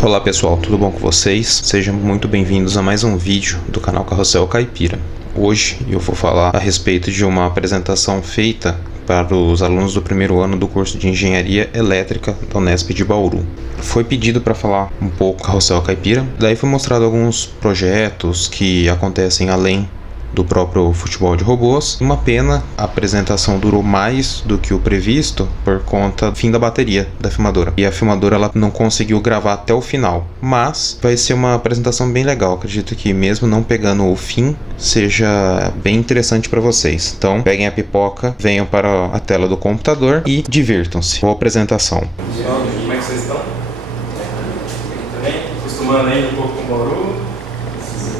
Olá pessoal, tudo bom com vocês? Sejam muito bem-vindos a mais um vídeo do canal Carrossel Caipira. Hoje eu vou falar a respeito de uma apresentação feita para os alunos do primeiro ano do curso de Engenharia Elétrica da Unesp de Bauru. Foi pedido para falar um pouco Carrossel Caipira, daí foi mostrado alguns projetos que acontecem além do próprio futebol de robôs. Uma pena, a apresentação durou mais do que o previsto por conta do fim da bateria da filmadora. E a filmadora ela não conseguiu gravar até o final, mas vai ser uma apresentação bem legal. Acredito que mesmo não pegando o fim, seja bem interessante para vocês. Então peguem a pipoca, venham para a tela do computador e divirtam-se. Boa apresentação. Como é que vocês estão? Também? Acostumando aí um pouco com o Bauru?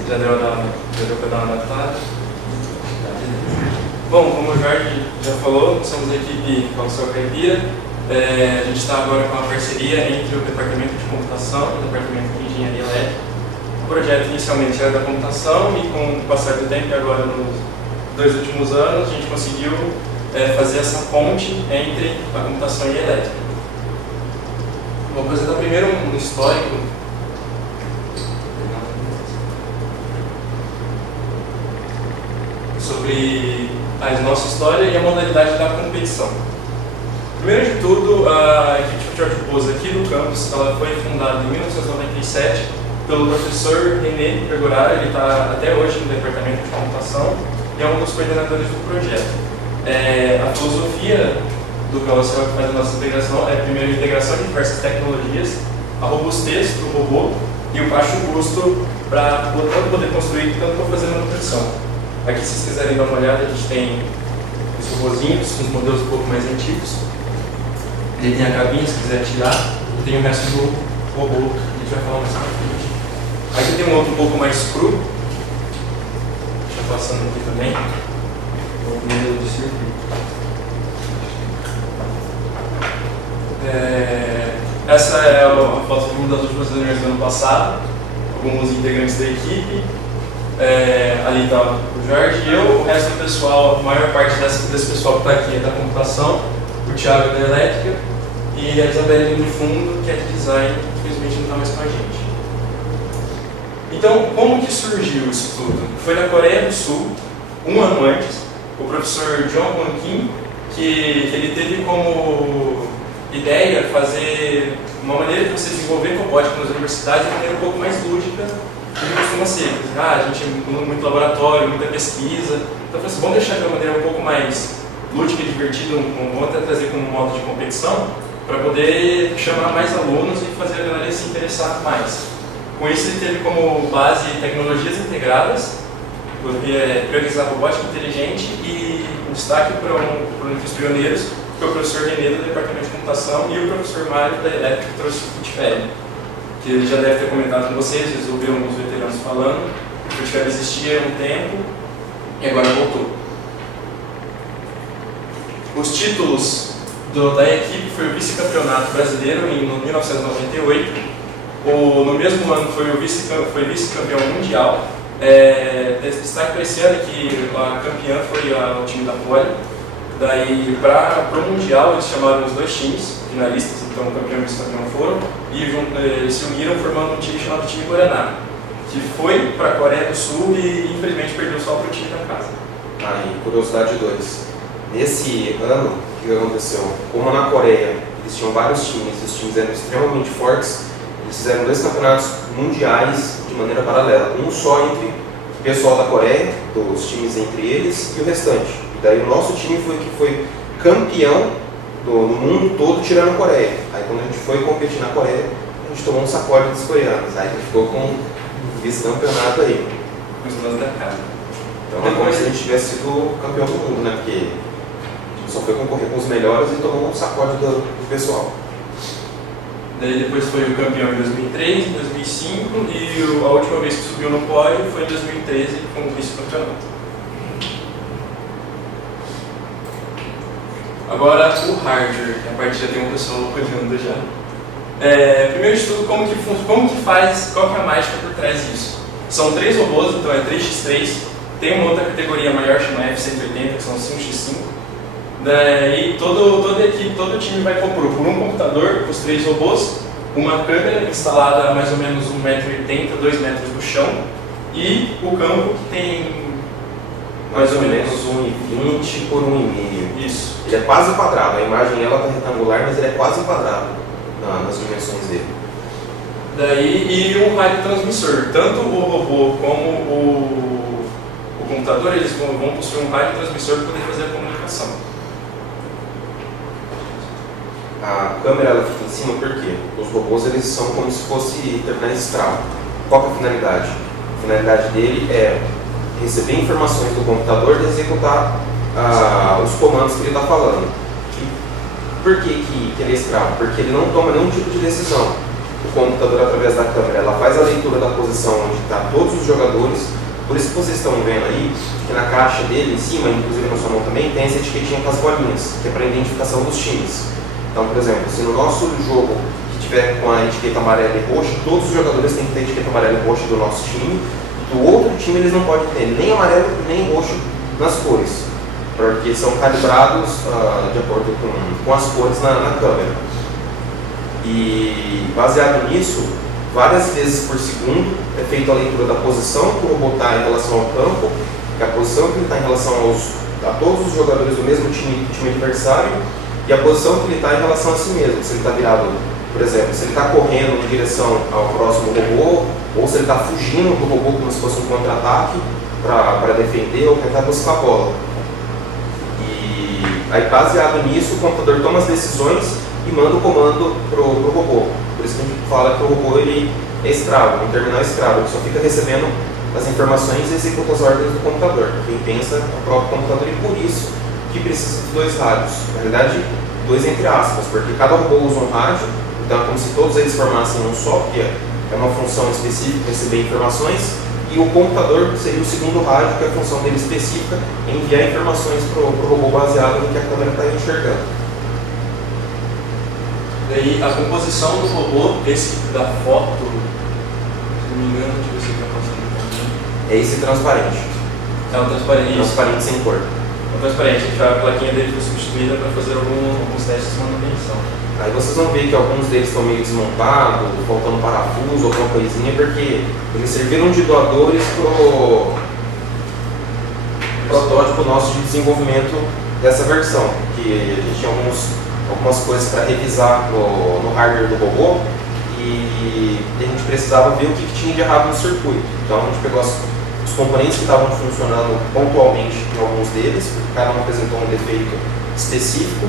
Já deu para dar uma adaptada? Bom, como o Jorge já falou, somos a equipe Carrossel Caipira. A gente está agora com uma parceria entre o Departamento de Computação e o Departamento de Engenharia Elétrica. O projeto inicialmente era da computação e com o passar do tempo, agora nos 2 últimos anos, a gente conseguiu fazer essa ponte entre a computação e a elétrica. Vou apresentar primeiro um histórico sobre a nossa história e a modalidade da competição. Primeiro de tudo, a equipe de futebol de robôs aqui do campus, ela foi fundada em 1997 pelo professor René Pergoraro. Ele está até hoje no departamento de computação e é um dos coordenadores do projeto. A filosofia do Carrossel que faz a nossa integração é primeiro a integração de diversas tecnologias, a robustez do robô e o baixo custo para tanto poder construir quanto para fazer manutenção. Aqui, se vocês quiserem dar uma olhada, a gente tem os robôzinhos, os modelos um pouco mais antigos. Ele tem a cabine, se quiser tirar, e tem o resto do robô, que a gente vai falar mais pra frente. Aqui tem um outro um pouco mais cru. Deixa eu passando aqui também. O modelo de circuito. Essa é a foto de uma das últimas reuniões do ano passado. Alguns integrantes da equipe. Ali está o Jorge e eu, o resto do pessoal, a maior parte desse pessoal que está aqui é da computação, o Thiago é da elétrica e a Isabelle no fundo, que é de design, que infelizmente não está mais com a gente. Então, como que surgiu isso tudo? Foi na Coreia do Sul, um ano antes, o professor John Won Kim, que ele teve como ideia fazer uma maneira de você desenvolver robótica nas universidades de maneira um pouco mais lúdica. Ele costuma ser, a gente muito laboratório, muita pesquisa, então assim, vamos deixar de uma maneira um pouco mais lúdica e divertida, vamos até trazer como modo de competição, para poder chamar mais alunos e fazer a galera se interessar mais. Com isso ele teve como base tecnologias integradas, priorizar robótica inteligente e um destaque para um dos pioneiros, que é o professor René do Departamento de Computação e o professor Mário da Elétrica, que trouxe o Footfab, que ele já deve ter comentado com vocês, eles ouviram alguns veteranos falando. O Footfab existia há um tempo e agora voltou. Os títulos da equipe foi o vice-campeonato brasileiro em 1998. No mesmo ano foi vice-campeão mundial. Destaque para esse ano que a campeã foi o time da Poli. Daí, para o Mundial, eles chamaram os 2 times finalistas, então o campeão e o vice-campeão foram, e se uniram formando um time chamado Time Guaraná, que foi para a Coreia do Sul e infelizmente perdeu só para o time da casa. E curiosidade 2, nesse ano, o que aconteceu? Como na Coreia eles tinham vários times, e os times eram extremamente fortes, eles fizeram 2 campeonatos mundiais de maneira paralela, um só entre o pessoal da Coreia, dos times entre eles, e o restante. E daí o nosso time foi campeão no mundo todo, tirando a Coreia. Aí quando a gente foi competir na Coreia, a gente tomou um sacode dos coreanos. Aí a gente ficou com um vice-campeonato aí. Os donos da casa. Então é como se a gente tivesse sido campeão do mundo, né? Porque a gente só foi concorrer com os melhores e tomou um sacode do pessoal. Daí depois foi o campeão em 2003, em 2005 e a última vez que subiu no pódio foi em 2013 como vice-campeonato. Agora o hardware, que a parte já tem um pessoal olhando já. Primeiro de tudo, como que faz, qual que é a mágica por trás disso? São 3 robôs, então é 3x3, tem uma outra categoria maior, chama F180, que são 5x5. Daí toda a equipe, todo o time vai compor por um computador, os 3 robôs, uma câmera instalada a mais ou menos 1,80 m, 2 metros do chão, e o campo que tem mais ou menos 1,20 por 1,5. Isso. Ele é quase quadrado, a imagem ela está retangular, mas ele é quase quadrado nas dimensões dele. Daí, e um rádio transmissor. Tanto o robô como o computador, eles vão possuir um rádio transmissor para poder fazer a comunicação. A câmera ela fica em cima porque os robôs eles são como se fossem terminais escravos. Qual que é a finalidade? A finalidade dele é receber informações do computador e executar os comandos que ele está falando. E por que ele é escravo? Porque ele não toma nenhum tipo de decisão. O computador, através da câmera, ela faz a leitura da posição onde estão todos os jogadores. Por isso que vocês estão vendo aí, que na caixa dele, em cima, inclusive na sua mão também, tem essa etiquetinha com as bolinhas, que é para a identificação dos times. Então, por exemplo, se no nosso jogo que tiver com a etiqueta amarela e roxa, todos os jogadores têm que ter a etiqueta amarela e roxa do nosso time. Do outro time eles não podem ter nem amarelo nem roxo nas cores, porque são calibrados de acordo com as cores na câmera. E baseado nisso, várias vezes por segundo é feita a leitura da posição que o robô está em relação ao campo, que é a posição que ele está em relação a todos os jogadores do mesmo time adversário, e a posição que ele está em relação a si mesmo. Se ele está virado, por exemplo, se ele está correndo em direção ao próximo robô, ou se ele está fugindo do robô como se fosse um contra-ataque para defender ou tentar buscar a bola. E aí, baseado nisso, o computador toma as decisões e manda o comando para o robô. Por isso que a gente fala que o robô ele é escravo, um terminal escravo, ele só fica recebendo as informações e executa as ordens do computador. Quem pensa é o próprio computador, e por isso que precisa de 2 rádios. Na verdade, 2 entre aspas, porque cada robô usa um rádio, então é como se todos eles formassem um só, que é uma função específica, receber informações, e o computador seria o segundo rádio, que é a função dele específica, é enviar informações para o robô baseado no que a câmera está enxergando. Daí a composição do robô, esse da foto, se não me engano, deixa eu ver se está passando aqui. É esse transparente. É o transparente. Transparente sem cor. É o transparente, a plaquinha dele foi substituída para fazer alguns testes de manutenção. Aí vocês vão ver que alguns deles estão meio desmontados, faltando parafuso ou alguma coisinha, porque eles serviram de doadores para o protótipo nosso de desenvolvimento dessa versão, que a gente tinha algumas coisas para revisar no hardware do robô, e a gente precisava ver o que tinha de errado no circuito. Então a gente pegou os componentes que estavam funcionando pontualmente em alguns deles, porque cada um apresentou um defeito específico.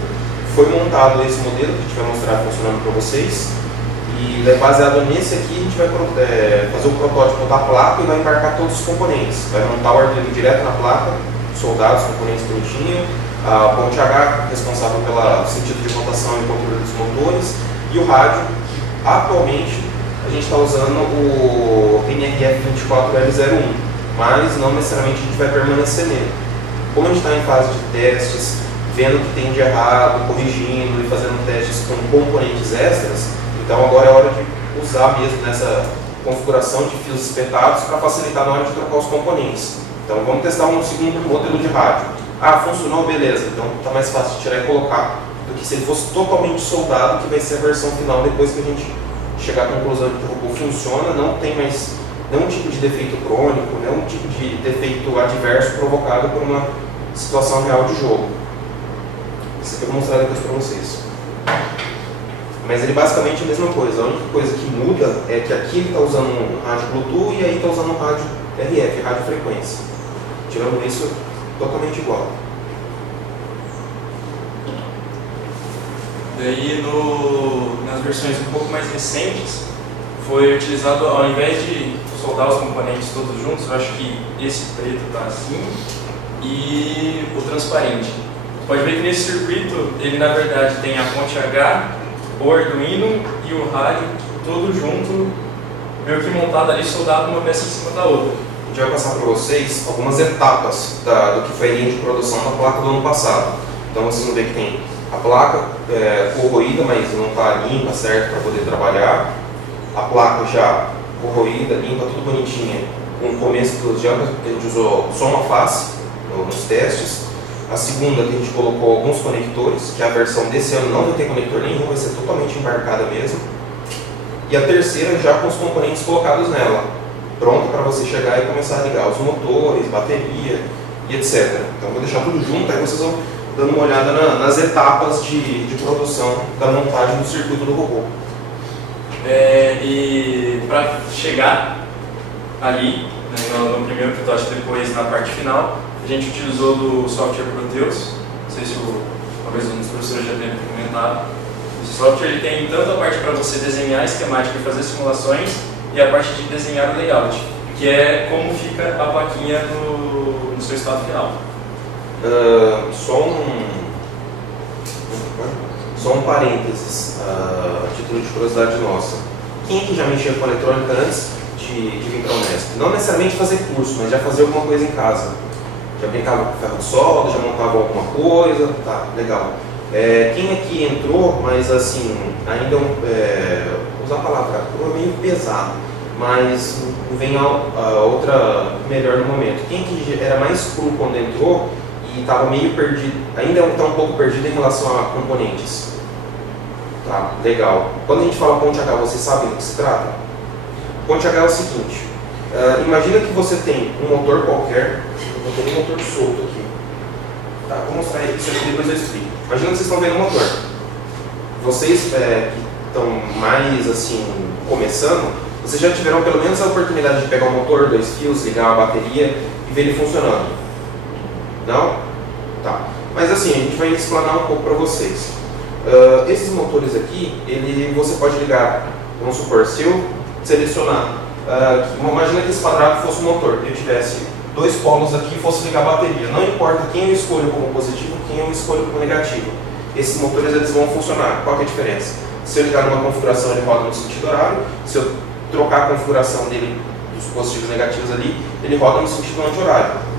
Foi montado esse modelo que a gente vai mostrar funcionando para vocês, e baseado nesse aqui a gente vai fazer o protótipo da placa e vai embarcar todos os componentes. Vai montar o arquivo direto na placa, soldados, componentes bonitinhos, a ponte H responsável pelo sentido de rotação e controle dos motores, e o rádio. Atualmente a gente está usando o NRF24L01, mas não necessariamente a gente vai permanecer nele. Como a gente está em fase de testes, vendo o que tem de errado, corrigindo e fazendo testes com componentes extras, então agora é hora de usar mesmo nessa configuração de fios espetados para facilitar na hora de trocar os componentes. Então vamos testar um segundo modelo de rádio. Ah, funcionou? Beleza, então está mais fácil de tirar e colocar do que se ele fosse totalmente soldado, que vai ser a versão final depois que a gente chegar à conclusão de que o robô funciona, não tem mais nenhum tipo de defeito crônico, nenhum tipo de defeito adverso provocado por uma situação real de jogo. Isso aqui eu vou mostrar depois para vocês. Mas ele basicamente é a mesma coisa. A única coisa que muda é que aqui ele está usando um rádio Bluetooth e aí está usando um rádio RF, rádio frequência. Tirando isso, totalmente igual. Daí nas versões um pouco mais recentes, foi utilizado, ao invés de soldar os componentes todos juntos, eu acho que esse preto está assim, e o transparente. Pode ver que nesse circuito, ele na verdade tem a ponte H, o Arduino e o rádio todo junto, meio que montado ali, soldado uma peça em cima da outra. A gente vai passar para vocês algumas etapas do que foi a linha de produção da placa do ano passado. Então vocês vão ver que tem a placa corroída, mas não está limpa, certo, para poder trabalhar. A placa já corroída, limpa, tudo bonitinha, com o começo dos jambas, porque a gente usou só uma face nos testes. A segunda, que a gente colocou alguns conectores, que a versão desse ano não vai ter conector nenhum, vai ser totalmente embarcada mesmo. e a terceira já com os componentes colocados nela, pronta para você chegar e começar a ligar os motores, bateria e etc. Então vou deixar tudo junto, aí vocês vão dando uma olhada nas etapas de produção da montagem do circuito do robô. E para chegar ali, né, no primeiro protótipo, depois na parte final, a gente utilizou do software Proteus. Não sei se talvez um dos professores já tenha comentado. Esse software ele tem tanto a parte para você desenhar a esquemática e fazer simulações, e a parte de desenhar o layout, que é como fica a plaquinha no seu estado final. Só um parênteses, título de curiosidade nossa. Quem aqui já mexia com eletrônica antes de vir para a Unesp? Não necessariamente fazer curso, mas já fazer alguma coisa em casa. Já brincava com ferro de solda, já montava alguma coisa, tá, legal. Quem aqui entrou, mas assim, ainda usar a palavra cru é meio pesado, mas vem a outra melhor no momento. Quem aqui era mais cru quando entrou e estava meio perdido, ainda está um pouco perdido em relação a componentes? Tá, legal. Quando a gente fala ponte H, vocês sabem do que se trata? Ponte H é o seguinte, imagina que você tem um motor qualquer, eu vou ter um motor solto aqui. Tá, vou mostrar isso aqui, depois eu explico. Imagina que vocês estão vendo o motor. Vocês que estão mais assim, começando, vocês já tiveram pelo menos a oportunidade de pegar um motor, 2 fios, ligar uma bateria e ver ele funcionando? Não? Tá. Mas assim, a gente vai explanar um pouco para vocês. Esses motores aqui, você pode ligar, vamos supor, se eu selecionar, imagina que esse quadrado fosse o motor, eu tivesse 2 polos aqui e fosse ligar a bateria. Não importa quem eu escolho como positivo, quem eu escolho como negativo. Esses motores eles vão funcionar. Qual que é a diferença? Se eu ligar numa configuração, ele roda no sentido horário. Se eu trocar a configuração dele dos positivos e negativos ali, ele roda no sentido anti-horário.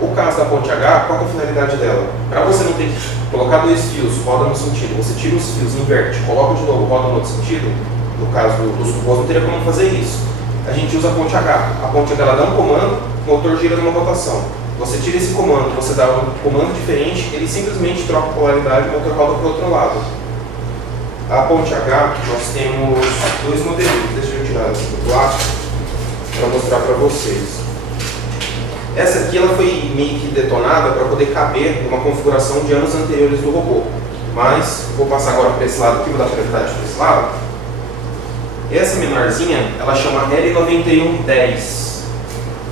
O caso da ponte H, qual é a finalidade dela? Para você não ter que colocar 2 fios, roda no sentido, você tira os fios, inverte, coloca de novo, roda no outro sentido, no caso dos robôs não teria como fazer isso. A gente usa a ponte H. A ponte H ela dá um comando, o motor gira numa rotação. Você tira esse comando, você dá um comando diferente, ele simplesmente troca a polaridade e o motor roda para o outro lado. A ponte H, nós temos 2 modelos. Deixa eu tirar aqui do plástico para mostrar para vocês. Essa aqui ela foi meio que detonada para poder caber numa configuração de anos anteriores do robô. Mas, vou passar agora para esse lado aqui, vou dar prioridade para esse lado. Essa menorzinha, ela chama L9110.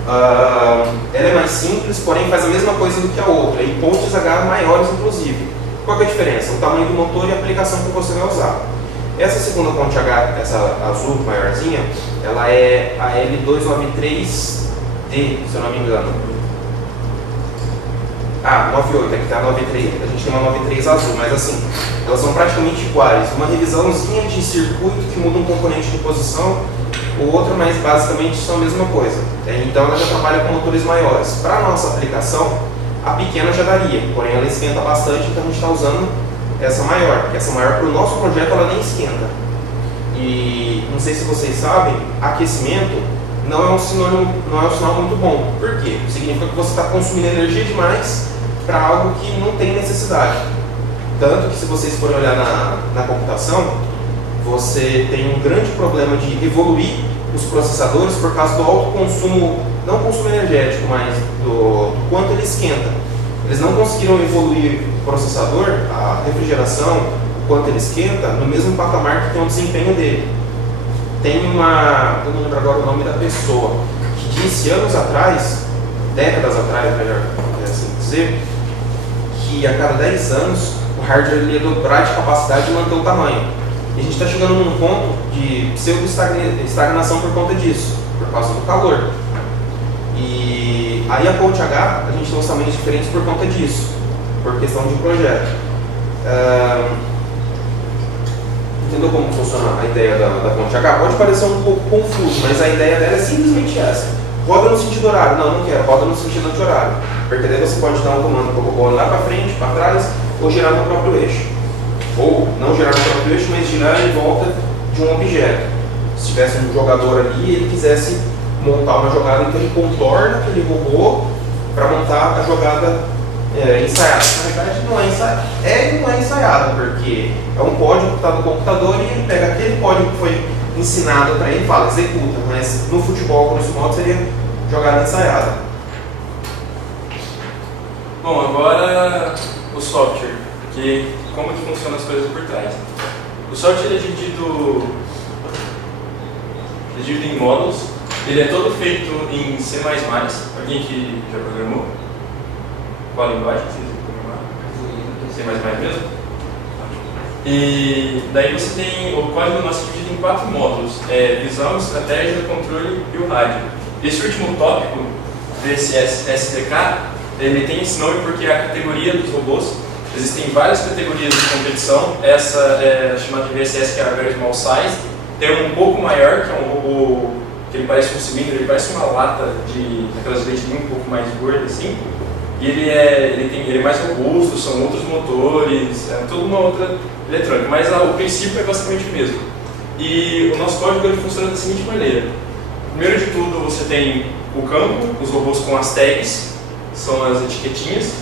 Ela é mais simples, porém faz a mesma coisa do que a outra, e pontes H maiores inclusive. Qual que é a diferença? O tamanho do motor e a aplicação que você vai usar. Essa segunda ponte H, essa azul maiorzinha, ela é a L293D, se eu não me engano. 98, aqui está a 93, a gente tem uma 93 azul, mas assim, elas são praticamente iguais. Uma revisãozinha de circuito que muda um componente de posição, o outro, mas basicamente são a mesma coisa. Então ela já trabalha com motores maiores. Para a nossa aplicação, a pequena já daria, porém ela esquenta bastante, então a gente está usando essa maior. Essa maior para o nosso projeto ela nem esquenta. E não sei se vocês sabem, aquecimento não é um sinal muito bom. Por quê? Significa que você está consumindo energia demais para algo que não tem necessidade. Tanto que se vocês forem olhar na computação, você tem um grande problema de evoluir os processadores por causa do alto consumo, não consumo energético, mas do quanto ele esquenta. Eles não conseguiram evoluir o processador, a refrigeração, o quanto ele esquenta, no mesmo patamar que tem o desempenho dele. Tem eu não lembro agora o nome da pessoa, que disse anos atrás, décadas atrás, melhor assim dizer, que a cada 10 anos o hardware ia dobrar de capacidade e manter o tamanho. E a gente está chegando num ponto de pseudo-estagnação por conta disso, por causa do calor. E aí a ponte H, a gente tem orçamentos diferentes por conta disso, por questão de projeto. Entendeu como funciona a ideia da ponte H? Pode parecer um pouco confuso, mas a ideia dela é simplesmente essa. Roda no sentido horário. Não quero. Roda no sentido anti-horário. Porque daí você pode dar um comando para o robô lá para frente, para trás, ou girar no próprio eixo. Ou não girar no próprio eixo, mas girar em volta de um objeto. Se tivesse um jogador ali e ele quisesse montar uma jogada, então ele contorna aquele robô para montar a jogada ensaiada. Na verdade não é ensaiada. Não é ensaiada, porque é um código que está no computador e ele pega aquele código que foi ensinado para ele, fala, executa, mas no futebol, com esse modo, seria jogada ensaiada. Bom, agora o software, como que funcionam as coisas por trás. O software é dividido em módulos, ele é todo feito em C++, alguém que já programou? Qual a linguagem que você programar? C++ mesmo? E daí você tem o código nosso dividido em 4 módulos, visão, estratégia, controle e o rádio. Esse último tópico, VSS SDK, ele tem esse nome porque é a categoria dos robôs. Existem várias categorias de competição, essa é chamada de VSS, que é a Very Small Size. Tem um pouco maior, que é um robô que ele parece um cilindro, ele parece uma lata de aquelas leite um pouco mais gorda assim. E ele é mais robusto, são outros motores, é toda uma outra eletrônica, mas o princípio é basicamente o mesmo. E o nosso código ele funciona da seguinte maneira. Primeiro de tudo, você tem o campo, os robôs com as tags, são as etiquetinhas.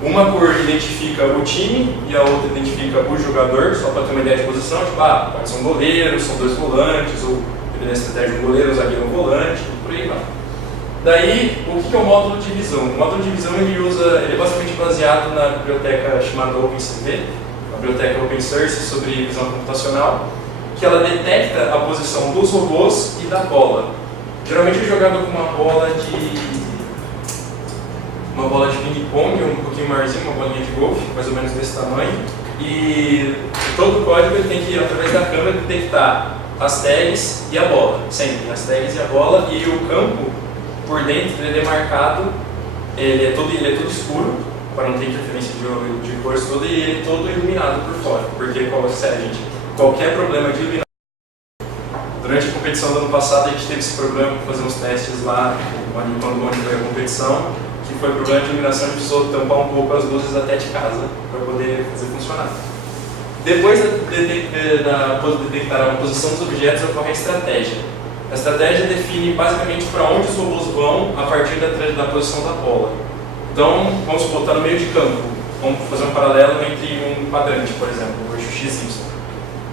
Uma cor identifica o time e a outra identifica o jogador, só para ter uma ideia de posição, tipo, pode ser um goleiro, são 2 volantes, ou dependendo da estratégia do goleiro, o zagueiro um volante, por aí vai. Daí, o que é o módulo de visão? O módulo de visão ele é basicamente baseado na biblioteca chamada OpenCV, a biblioteca Open Source sobre visão computacional, que ela detecta a posição dos robôs e da bola. Geralmente é jogado com uma bola de ping-pong, um pouquinho maiorzinho, uma bolinha de golfe, mais ou menos desse tamanho. E todo o código ele tem que, através da câmera, detectar as tags e a bola, sempre, as tags e a bola, e o campo por dentro ele é marcado, ele é todo escuro, para não ter interferência de cores toda, e ele é todo iluminado por fora, porque, qualquer problema de iluminação. Durante a competição do ano passado a gente teve esse problema de fazer uns testes lá, quando foi a competição, que foi problema de iluminação, a gente precisou tampar um pouco as luzes até de casa, para poder fazer funcionar. Depois de detectar a posição dos objetos, ocorre a estratégia. A estratégia define basicamente para onde os robôs vão a partir da posição da bola. Então, vamos supor, está no meio de campo. Vamos fazer um paralelo entre um quadrante, por exemplo, o eixo XY.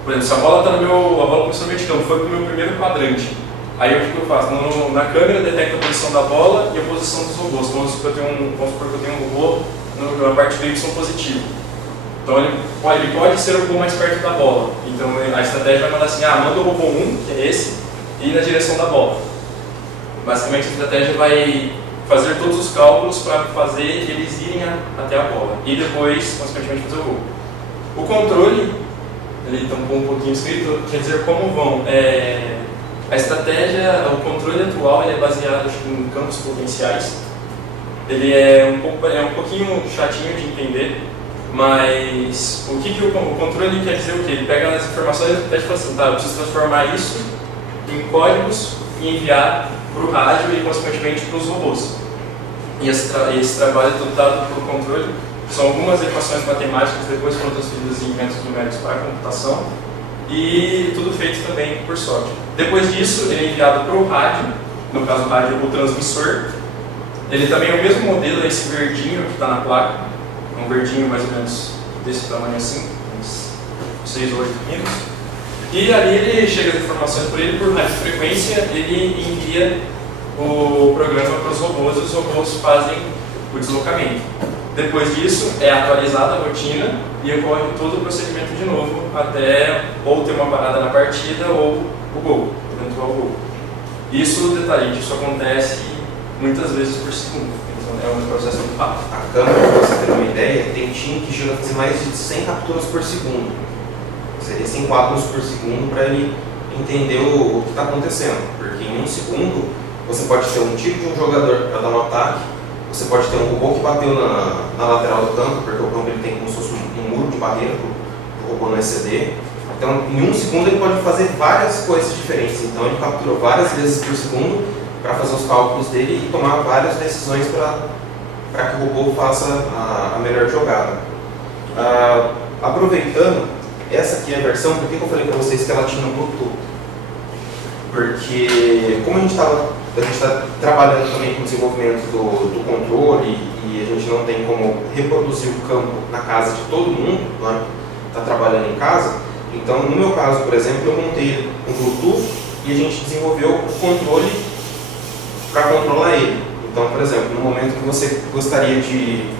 Por exemplo, se a bola começou no meio de campo, foi para o meu primeiro quadrante. Aí o que eu faço? Na câmera detecta a posição da bola e a posição dos robôs. Vamos supor que eu tenho um robô na parte do Y positivo. Então ele pode ser o robô mais perto da bola. Então a estratégia vai mandar assim, manda o robô 1, que é esse, e ir na direção da bola. Basicamente a estratégia vai fazer todos os cálculos para fazer eles irem até a bola. E depois, consequentemente, fazer o gol. O controle, ele tampou um pouquinho escrito, quer dizer como vão. A estratégia, o controle atual ele é baseado em campos potenciais. Ele é um pouquinho chatinho de entender, mas o controle quer dizer o quê? Ele pega as informações e fala assim, eu preciso transformar isso em códigos e enviar para o rádio e, consequentemente, para os robôs. E esse trabalho é todo dado pelo controle. São algumas equações matemáticas, depois foram transferidas em métodos numéricos para a computação, e tudo feito também por software. Depois disso, ele é enviado para o rádio, no caso o rádio, o transmissor. Ele também é o mesmo modelo, é esse verdinho que está na placa, um verdinho mais ou menos desse tamanho assim, uns 6 ou 8 pinos. E ali ele chega as informações por ele, por radiofrequência, ele envia o programa para os robôs e os robôs fazem o deslocamento. Depois disso, é atualizada a rotina e ocorre todo o procedimento de novo até ou ter uma parada na partida ou o gol, eventual gol. Isso, detalhe, isso acontece muitas vezes por segundo, então é um processo muito rápido. A câmera, para você ter uma ideia, tem time que chega a fazer mais de 100 capturas por segundo. Seria 100 quadros por segundo para ele entender o que está acontecendo, porque em um segundo você pode ter um tiro de um jogador para dar um ataque, você pode ter um robô que bateu na lateral do campo, porque o campo ele tem como se fosse um muro de barreira para o robô não exceder. Então, em um segundo ele pode fazer várias coisas diferentes. Então, ele capturou várias vezes por segundo para fazer os cálculos dele e tomar várias decisões para que o robô faça a melhor jogada. Aproveitando, essa aqui é a versão, por que eu falei para vocês que ela tinha um Bluetooth? Porque, como a gente está trabalhando também com o desenvolvimento do controle e a gente não tem como reproduzir o campo na casa de todo mundo, está trabalhando em casa, a Então, no meu caso, por exemplo, eu montei um Bluetooth e a gente desenvolveu o controle para controlar ele. Então, por exemplo, no momento que você gostaria de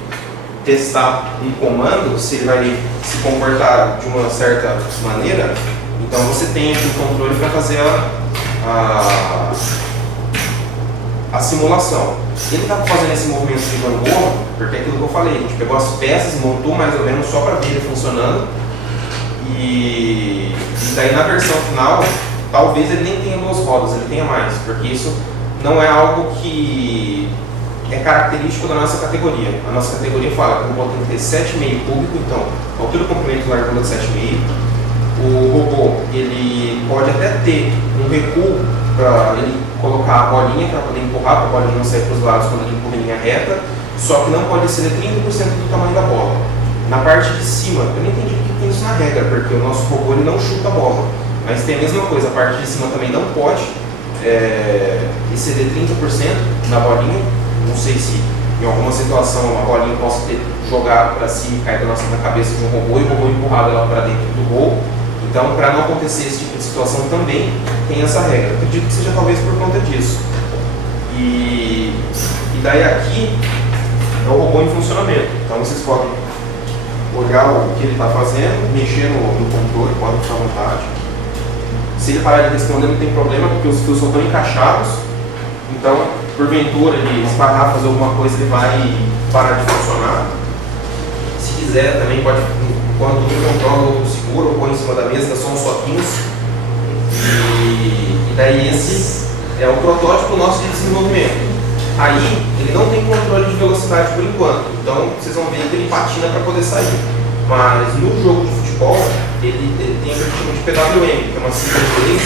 testar um comando, se ele vai se comportar de uma certa maneira, então você tem aqui o controle para fazer a simulação. Ele está fazendo esse movimento de gangorra, porque é aquilo que eu falei, a gente pegou as peças e montou mais ou menos só para ver ele funcionando. E daí na versão final, talvez ele nem tenha 2 rodas, ele tenha mais, porque isso não é algo que é característico da nossa categoria. A nossa categoria fala que o robô tem que ter 7,5 cúbico, então altura, comprimento e largura de 7,5. O robô ele pode até ter um recuo para ele colocar a bolinha, para poder empurrar, para a bolinha não sair para os lados quando ele empurra em linha reta, só que não pode exceder 30% do tamanho da bola. Na parte de cima, eu não entendi o que tem isso na regra, porque o nosso robô ele não chuta a bola, mas tem a mesma coisa, a parte de cima também não pode exceder 30% da bolinha. Não sei se em alguma situação a bolinha possa ter jogado para cima e caído na cabeça de um robô e o robô empurrado ela para dentro do gol. Então, para não acontecer esse tipo de situação também tem essa regra. Eu acredito que seja talvez por conta disso. E daí aqui é o robô em funcionamento. Então vocês podem olhar o que ele está fazendo, mexer no controle, podem ficar à vontade. Se ele parar de responder não tem problema, porque os fios só estão encaixados. Então, porventura ele esbarrar, fazer alguma coisa, ele vai parar de funcionar. Se quiser também pode, quando um controla, o outro segura ou põe em cima da mesa, dá só uns toquinhos. E daí esse é o protótipo nosso de desenvolvimento. Aí ele não tem controle de velocidade por enquanto, então vocês vão ver que ele patina para poder sair. Mas no jogo de futebol ele tem o que chama de PWM, que é uma sigla em inglês,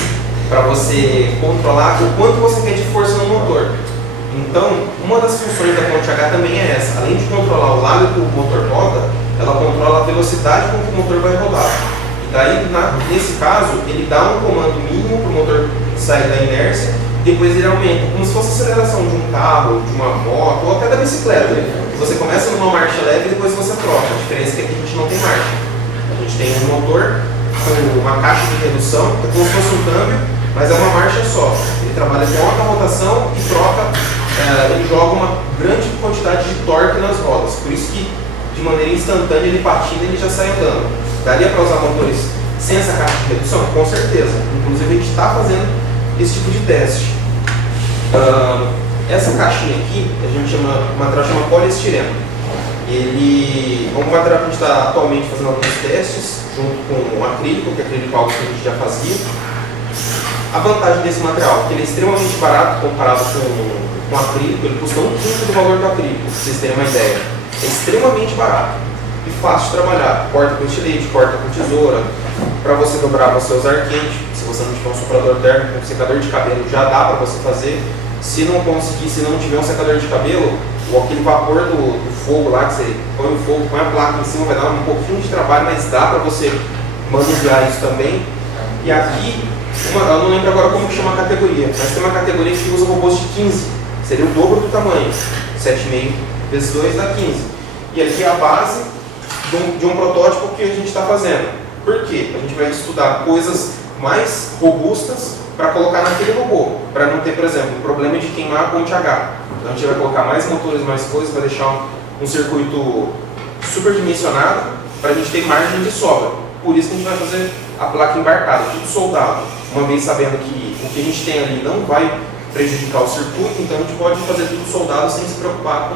para você controlar o quanto você quer de força no motor. Então, uma das funções da ponte H também é essa. Além de controlar o lado que o motor roda, ela controla a velocidade com que o motor vai rodar. E daí, nesse caso, ele dá um comando mínimo para o motor sair da inércia, depois ele aumenta, como se fosse a aceleração de um carro, de uma moto, ou até da bicicleta. Você começa numa marcha leve e depois você troca. A diferença é que aqui a gente não tem marcha. A gente tem um motor com uma caixa de redução, é como se fosse um câmbio, mas é uma marcha só. Ele trabalha com alta rotação e troca, ele joga uma grande quantidade de torque nas rodas. Por isso que, de maneira instantânea, ele patina e ele já sai andando. Daria para usar motores sem essa caixa de redução? Com certeza. Inclusive, a gente está fazendo esse tipo de teste. Essa caixinha aqui, a gente chama, o material chama poliestireno. Ele é um material que a gente está atualmente fazendo alguns testes, junto com o acrílico, que é acrílico algo que a gente já fazia. A vantagem desse material é que ele é extremamente barato comparado com o acrílico, ele custa 1/5 do valor do acrílico, para vocês terem uma ideia. É extremamente barato e fácil de trabalhar. Corta com estilete, corta com tesoura. Para você dobrar, você usar quente. Se você não tiver um soprador térmico, um secador de cabelo, já dá para você fazer. Se não conseguir, se não tiver um secador de cabelo, ou aquele vapor do fogo lá, que você põe o fogo, põe a placa em cima, vai dar um pouquinho de trabalho, mas dá para você manusear isso também. E aqui, eu não lembro agora como que chama a categoria, mas tem uma categoria que usa robôs de 15, seria o dobro do tamanho, 7,5 vezes 2 dá 15. E aqui é a base de um protótipo que a gente está fazendo. Por quê? A gente vai estudar coisas mais robustas para colocar naquele robô, para não ter, por exemplo, o problema de queimar a ponte H. Então a gente vai colocar mais motores, mais coisas, para deixar um circuito superdimensionado, para a gente ter margem de sobra. Por isso que a gente vai fazer a placa embarcada, tudo soldado. Uma vez sabendo que o que a gente tem ali não vai prejudicar o circuito, então a gente pode fazer tudo soldado sem se preocupar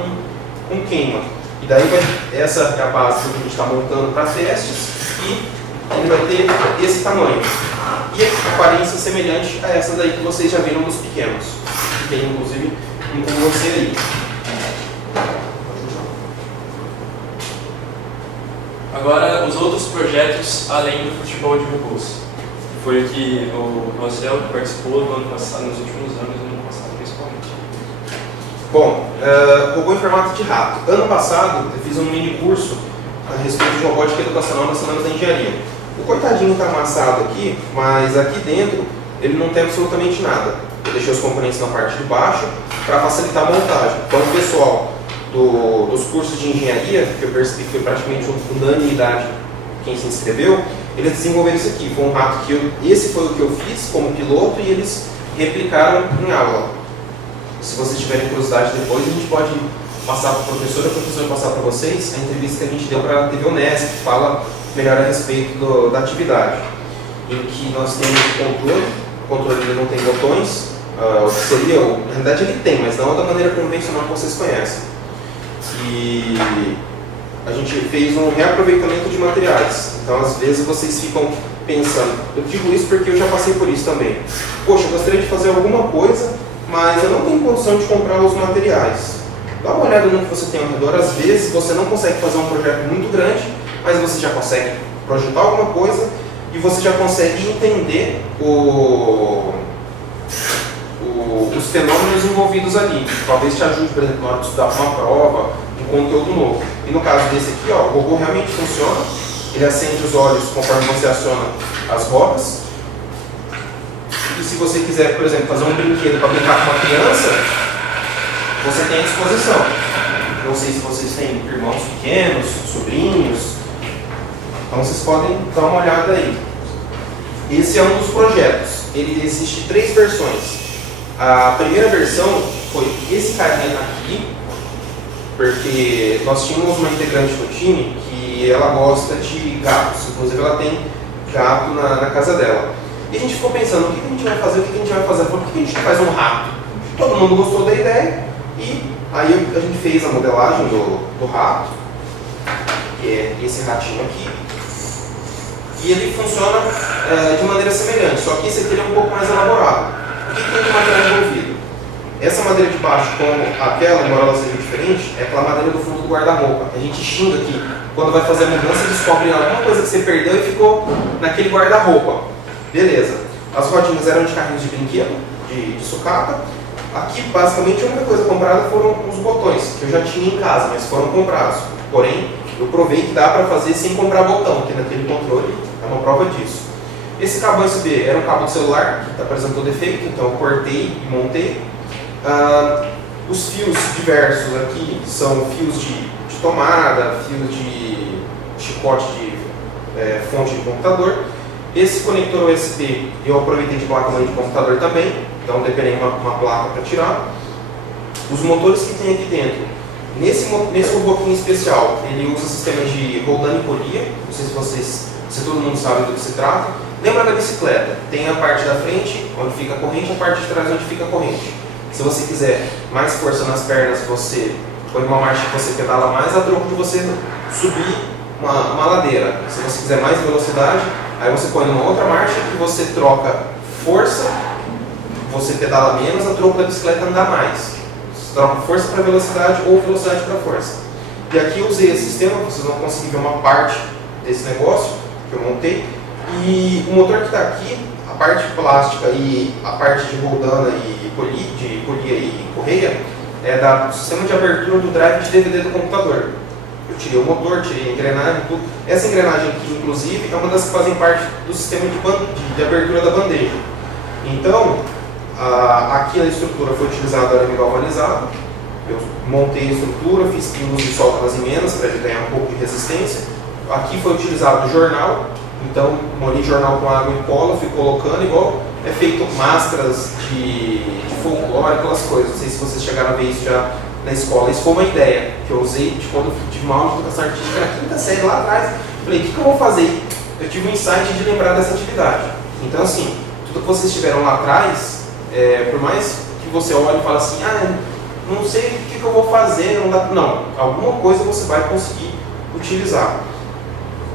com queima. E daí essa é a base que a gente está montando para testes e ele vai ter esse tamanho. E a aparência semelhante a essa daí que vocês já viram nos pequenos. Que tem inclusive um com você aí. Agora, os outros projetos além do futebol de robôs. Foi o que o Marcel participou no ano passado, nos últimos anos, no ano passado principalmente. Bom, robô em formato de rato. Ano passado eu fiz um mini curso a respeito de robótica educacional na Semana da Engenharia. O coitadinho está amassado aqui, mas aqui dentro ele não tem absolutamente nada. Eu deixei os componentes na parte de baixo para facilitar a montagem. Então o pessoal dos cursos de engenharia, que eu percebi que foi praticamente unanimidade quem se inscreveu, eles desenvolveram isso aqui. Foi um rato esse foi o que eu fiz como piloto e eles replicaram em aula. Se vocês tiverem curiosidade depois, a gente pode passar para o professor passar para vocês a entrevista que a gente deu para a TV Unesp, que fala melhor a respeito da atividade. Em que nós temos o controle ele não tem botões, o que seria, na realidade ele tem, mas não da maneira convencional que vocês conhecem. E a gente fez um reaproveitamento de materiais. Então, às vezes, vocês ficam pensando, eu digo isso porque eu já passei por isso também. Poxa, eu gostaria de fazer alguma coisa, mas eu não tenho condição de comprar os materiais. Dá uma olhada no que você tem ao redor. Às vezes, você não consegue fazer um projeto muito grande, mas você já consegue projetar alguma coisa e você já consegue entender os fenômenos envolvidos ali. Talvez te ajude, por exemplo, na hora de estudar uma prova, um conteúdo novo. E no caso desse aqui, ó, o robô realmente funciona. Ele acende os olhos conforme você aciona as rodas. E se você quiser, por exemplo, fazer um brinquedo para brincar com uma criança, você tem à disposição. Não sei se vocês têm irmãos pequenos, sobrinhos. Então vocês podem dar uma olhada aí. Esse é um dos projetos. Ele existe 3 versões. A primeira versão foi esse carinha aqui, porque nós tínhamos uma integrante do time que ela gosta de gatos, inclusive ela tem gato na casa dela. E a gente ficou pensando, o que a gente vai fazer, por que a gente faz um rato? Todo mundo gostou da ideia e aí a gente fez a modelagem do rato, que é esse ratinho aqui, e ele funciona de maneira semelhante, só que esse aqui é um pouco mais elaborado. O que tem de material envolvido? Essa madeira de baixo, como aquela, embora ela seja diferente, é aquela madeira do fundo do guarda-roupa. A gente xinga aqui, quando vai fazer a mudança, descobre alguma coisa que você perdeu e ficou naquele guarda-roupa. Beleza. As rodinhas eram de carrinhos de brinquedo, de sucata. Aqui, basicamente, a única coisa comprada foram os botões, que eu já tinha em casa, mas foram comprados. Porém, eu provei que dá para fazer sem comprar botão, que naquele controle é uma prova disso. Esse cabo USB era um cabo de celular, que apresentou defeito, então eu cortei e montei. Os fios diversos aqui são fios de tomada, fios de chicote de fonte de computador. Esse conector USB eu aproveitei de placa-mãe de computador também, então dependendo uma placa para tirar. Os motores que tem aqui dentro, nesse robô em especial, ele usa sistema de roldana e polia, não sei se todo mundo sabe do que se trata. Lembra da bicicleta? Tem a parte da frente, onde fica a corrente, e a parte de trás, onde fica a corrente. Se você quiser mais força nas pernas, você põe uma marcha que você pedala mais, a troco de você subir uma ladeira. Se você quiser mais velocidade, aí você põe uma outra marcha que você troca força, você pedala menos, a troco da bicicleta andar mais. Você troca força para velocidade ou velocidade para força. E aqui eu usei esse sistema, vocês vão conseguir ver uma parte desse negócio que eu montei. E o motor que está aqui, a parte plástica e a parte de roldana e polia e correia, é do sistema de abertura do drive de DVD do computador. Eu tirei o motor, tirei a engrenagem, tudo. Essa engrenagem aqui, inclusive, é uma das que fazem parte do sistema de abertura da bandeja. Então, aqui a estrutura foi utilizada arame galvanizado. Eu montei a estrutura, fiz pingos de solda nas emendas para ele ganhar um pouco de resistência. Aqui foi utilizado o jornal. Então, molhei jornal com água e cola, fui colocando, igual é feito máscaras de folclore, aquelas coisas. Não sei se vocês chegaram a ver isso já na escola. Isso foi uma ideia que eu usei de quando eu tive uma aula de educação artística na quinta série lá atrás. Falei, o que eu vou fazer? Eu tive um insight de lembrar dessa atividade. Então, assim, tudo que vocês tiveram lá atrás, por mais que você olhe e fale assim, não sei o que eu vou fazer, não, alguma coisa você vai conseguir utilizar.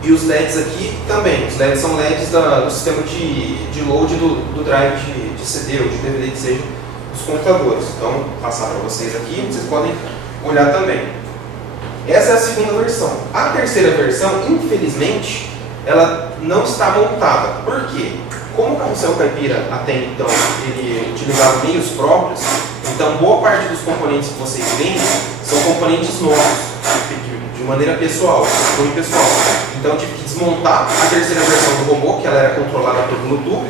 E os LEDs aqui também. Os LEDs são LEDs do sistema de load do drive de CD ou de DVD que seja dos computadores. Então, vou passar para vocês aqui, vocês podem olhar também. Essa é a segunda versão. A terceira versão, infelizmente, ela não está montada. Por quê? Como o Carrossel Caipira até então ele utilizava meios próprios, então boa parte dos componentes que vocês veem são componentes novos, de maneira pessoal, cunho pessoal. Então eu tive que desmontar a terceira versão do robô, que ela era controlada por Bluetooth,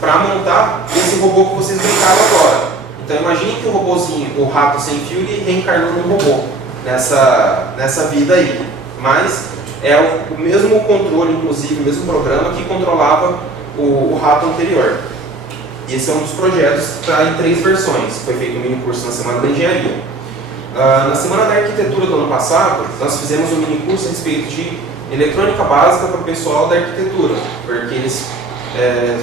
para montar esse robô que vocês brincaram agora. Então imagine que o robôzinho, o rato sem fio, ele reencarnou num robô nessa vida aí. Mas é o mesmo controle, inclusive, o mesmo programa que controlava o rato anterior. Esse é um dos projetos que está em 3 versões. Foi feito um mini curso na Semana da Engenharia. Na Semana da Arquitetura do ano passado, nós fizemos um mini curso a respeito de eletrônica básica para o pessoal da arquitetura, porque eles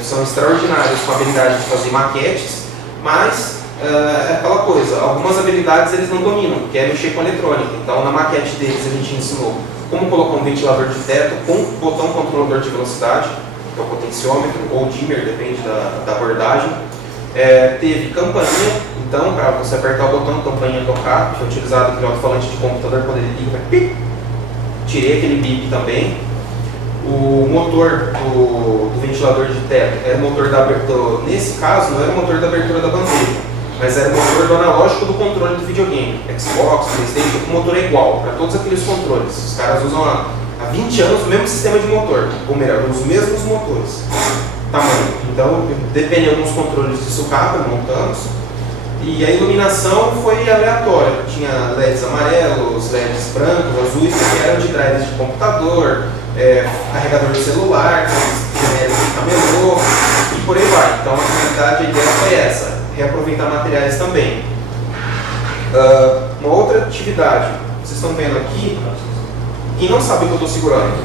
são extraordinários com a habilidade de fazer maquetes, mas é aquela coisa, algumas habilidades eles não dominam, que é mexer com eletrônica. Então, na maquete deles a gente ensinou como colocar um ventilador de teto com botão controlador de velocidade, que é o potenciômetro, ou dimmer, depende da abordagem. Teve campainha, então, para você apertar o botão, a campainha tocar, que foi utilizado aquele alto-falante de computador quando ele liga, pip. Tirei aquele bip também. O motor do ventilador de teto era o motor da abertura, nesse caso não era o motor da abertura da bandeja, mas era o motor do analógico do controle do videogame, Xbox, Playstation, o motor é igual para todos aqueles controles. Os caras usam há 20 anos o mesmo sistema de motor, ou melhor, os mesmos motores, tamanho. Então, depende de alguns controles de sucata, montamos. E a iluminação foi aleatória, tinha LEDs amarelos, LEDs brancos, azuis, que eram de drivers de computador, carregador de celular, genéricos de camelô, e por aí vai. Então a finalidade, a ideia foi essa, reaproveitar materiais também. Uma outra atividade, vocês estão vendo aqui, quem não sabe o que eu estou segurando?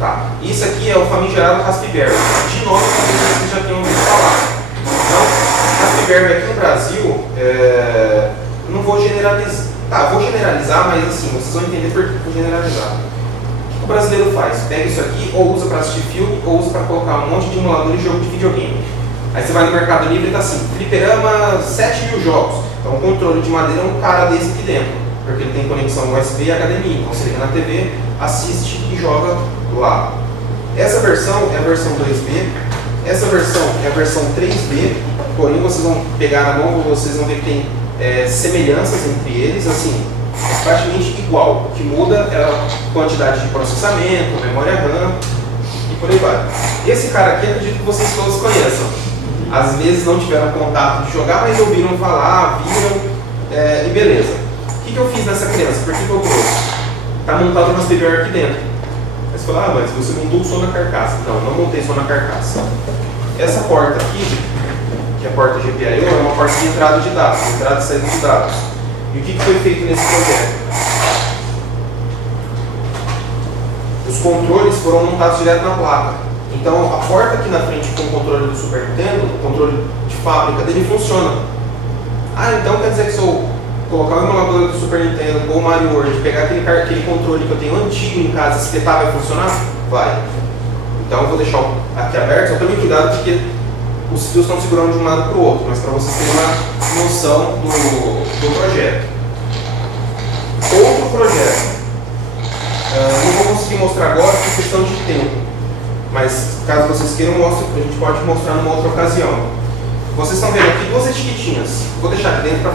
Tá. Isso aqui é o famigerado Raspberry. De nome, vocês já tinham ouvido falar. Então, Raspberry aqui no Brasil, não vou generalizar. Tá, vou generalizar, mas assim, vocês vão entender por que vou generalizar. O que o brasileiro faz? Pega isso aqui, ou usa para assistir filme, ou usa para colocar um monte de emulador de jogo de videogame. Aí você vai no Mercado Livre e tá assim, fliperama 7.000 jogos. Então, o controle de madeira é um cara desse aqui dentro, porque ele tem conexão USB e HDMI. Então, você liga na TV, assiste e joga lá. Essa versão é a versão 2B, essa versão é a versão 3B, porém vocês vão pegar na mão, vocês vão ver que tem semelhanças entre eles, assim, é praticamente igual. O que muda é a quantidade de processamento, memória RAM e por aí vai. Esse cara aqui, eu acredito que vocês todos conheçam. Às vezes não tiveram contato de jogar, mas ouviram falar, viram e beleza. O que eu fiz nessa criança? Por que eu trouxe? Está montado no Raspberry aqui dentro. Aí você fala, mas você montou o som na carcaça. Não, não montei som na carcaça. Essa porta aqui, que é a porta GPIO, é uma porta de entrada de dados, entrada e saída de dados. E o que foi feito nesse projeto? Os controles foram montados direto na placa. Então, a porta aqui na frente com o controle do Super Nintendo, o controle de fábrica dele funciona. Então quer dizer que se eu colocar o emulador do Super Nintendo ou o Mario World, pegar aquele controle que eu tenho antigo em casa, espetar, vai funcionar? Vai. Então eu vou deixar aqui aberto, só tomem cuidado porque os fios estão segurando de um lado para o outro, mas para vocês terem uma noção do projeto. Outro projeto. Não vou conseguir mostrar agora por questão de tempo, mas caso vocês queiram, a gente pode mostrar numa outra ocasião. Vocês estão vendo aqui 2 etiquetinhas. Vou deixar aqui dentro para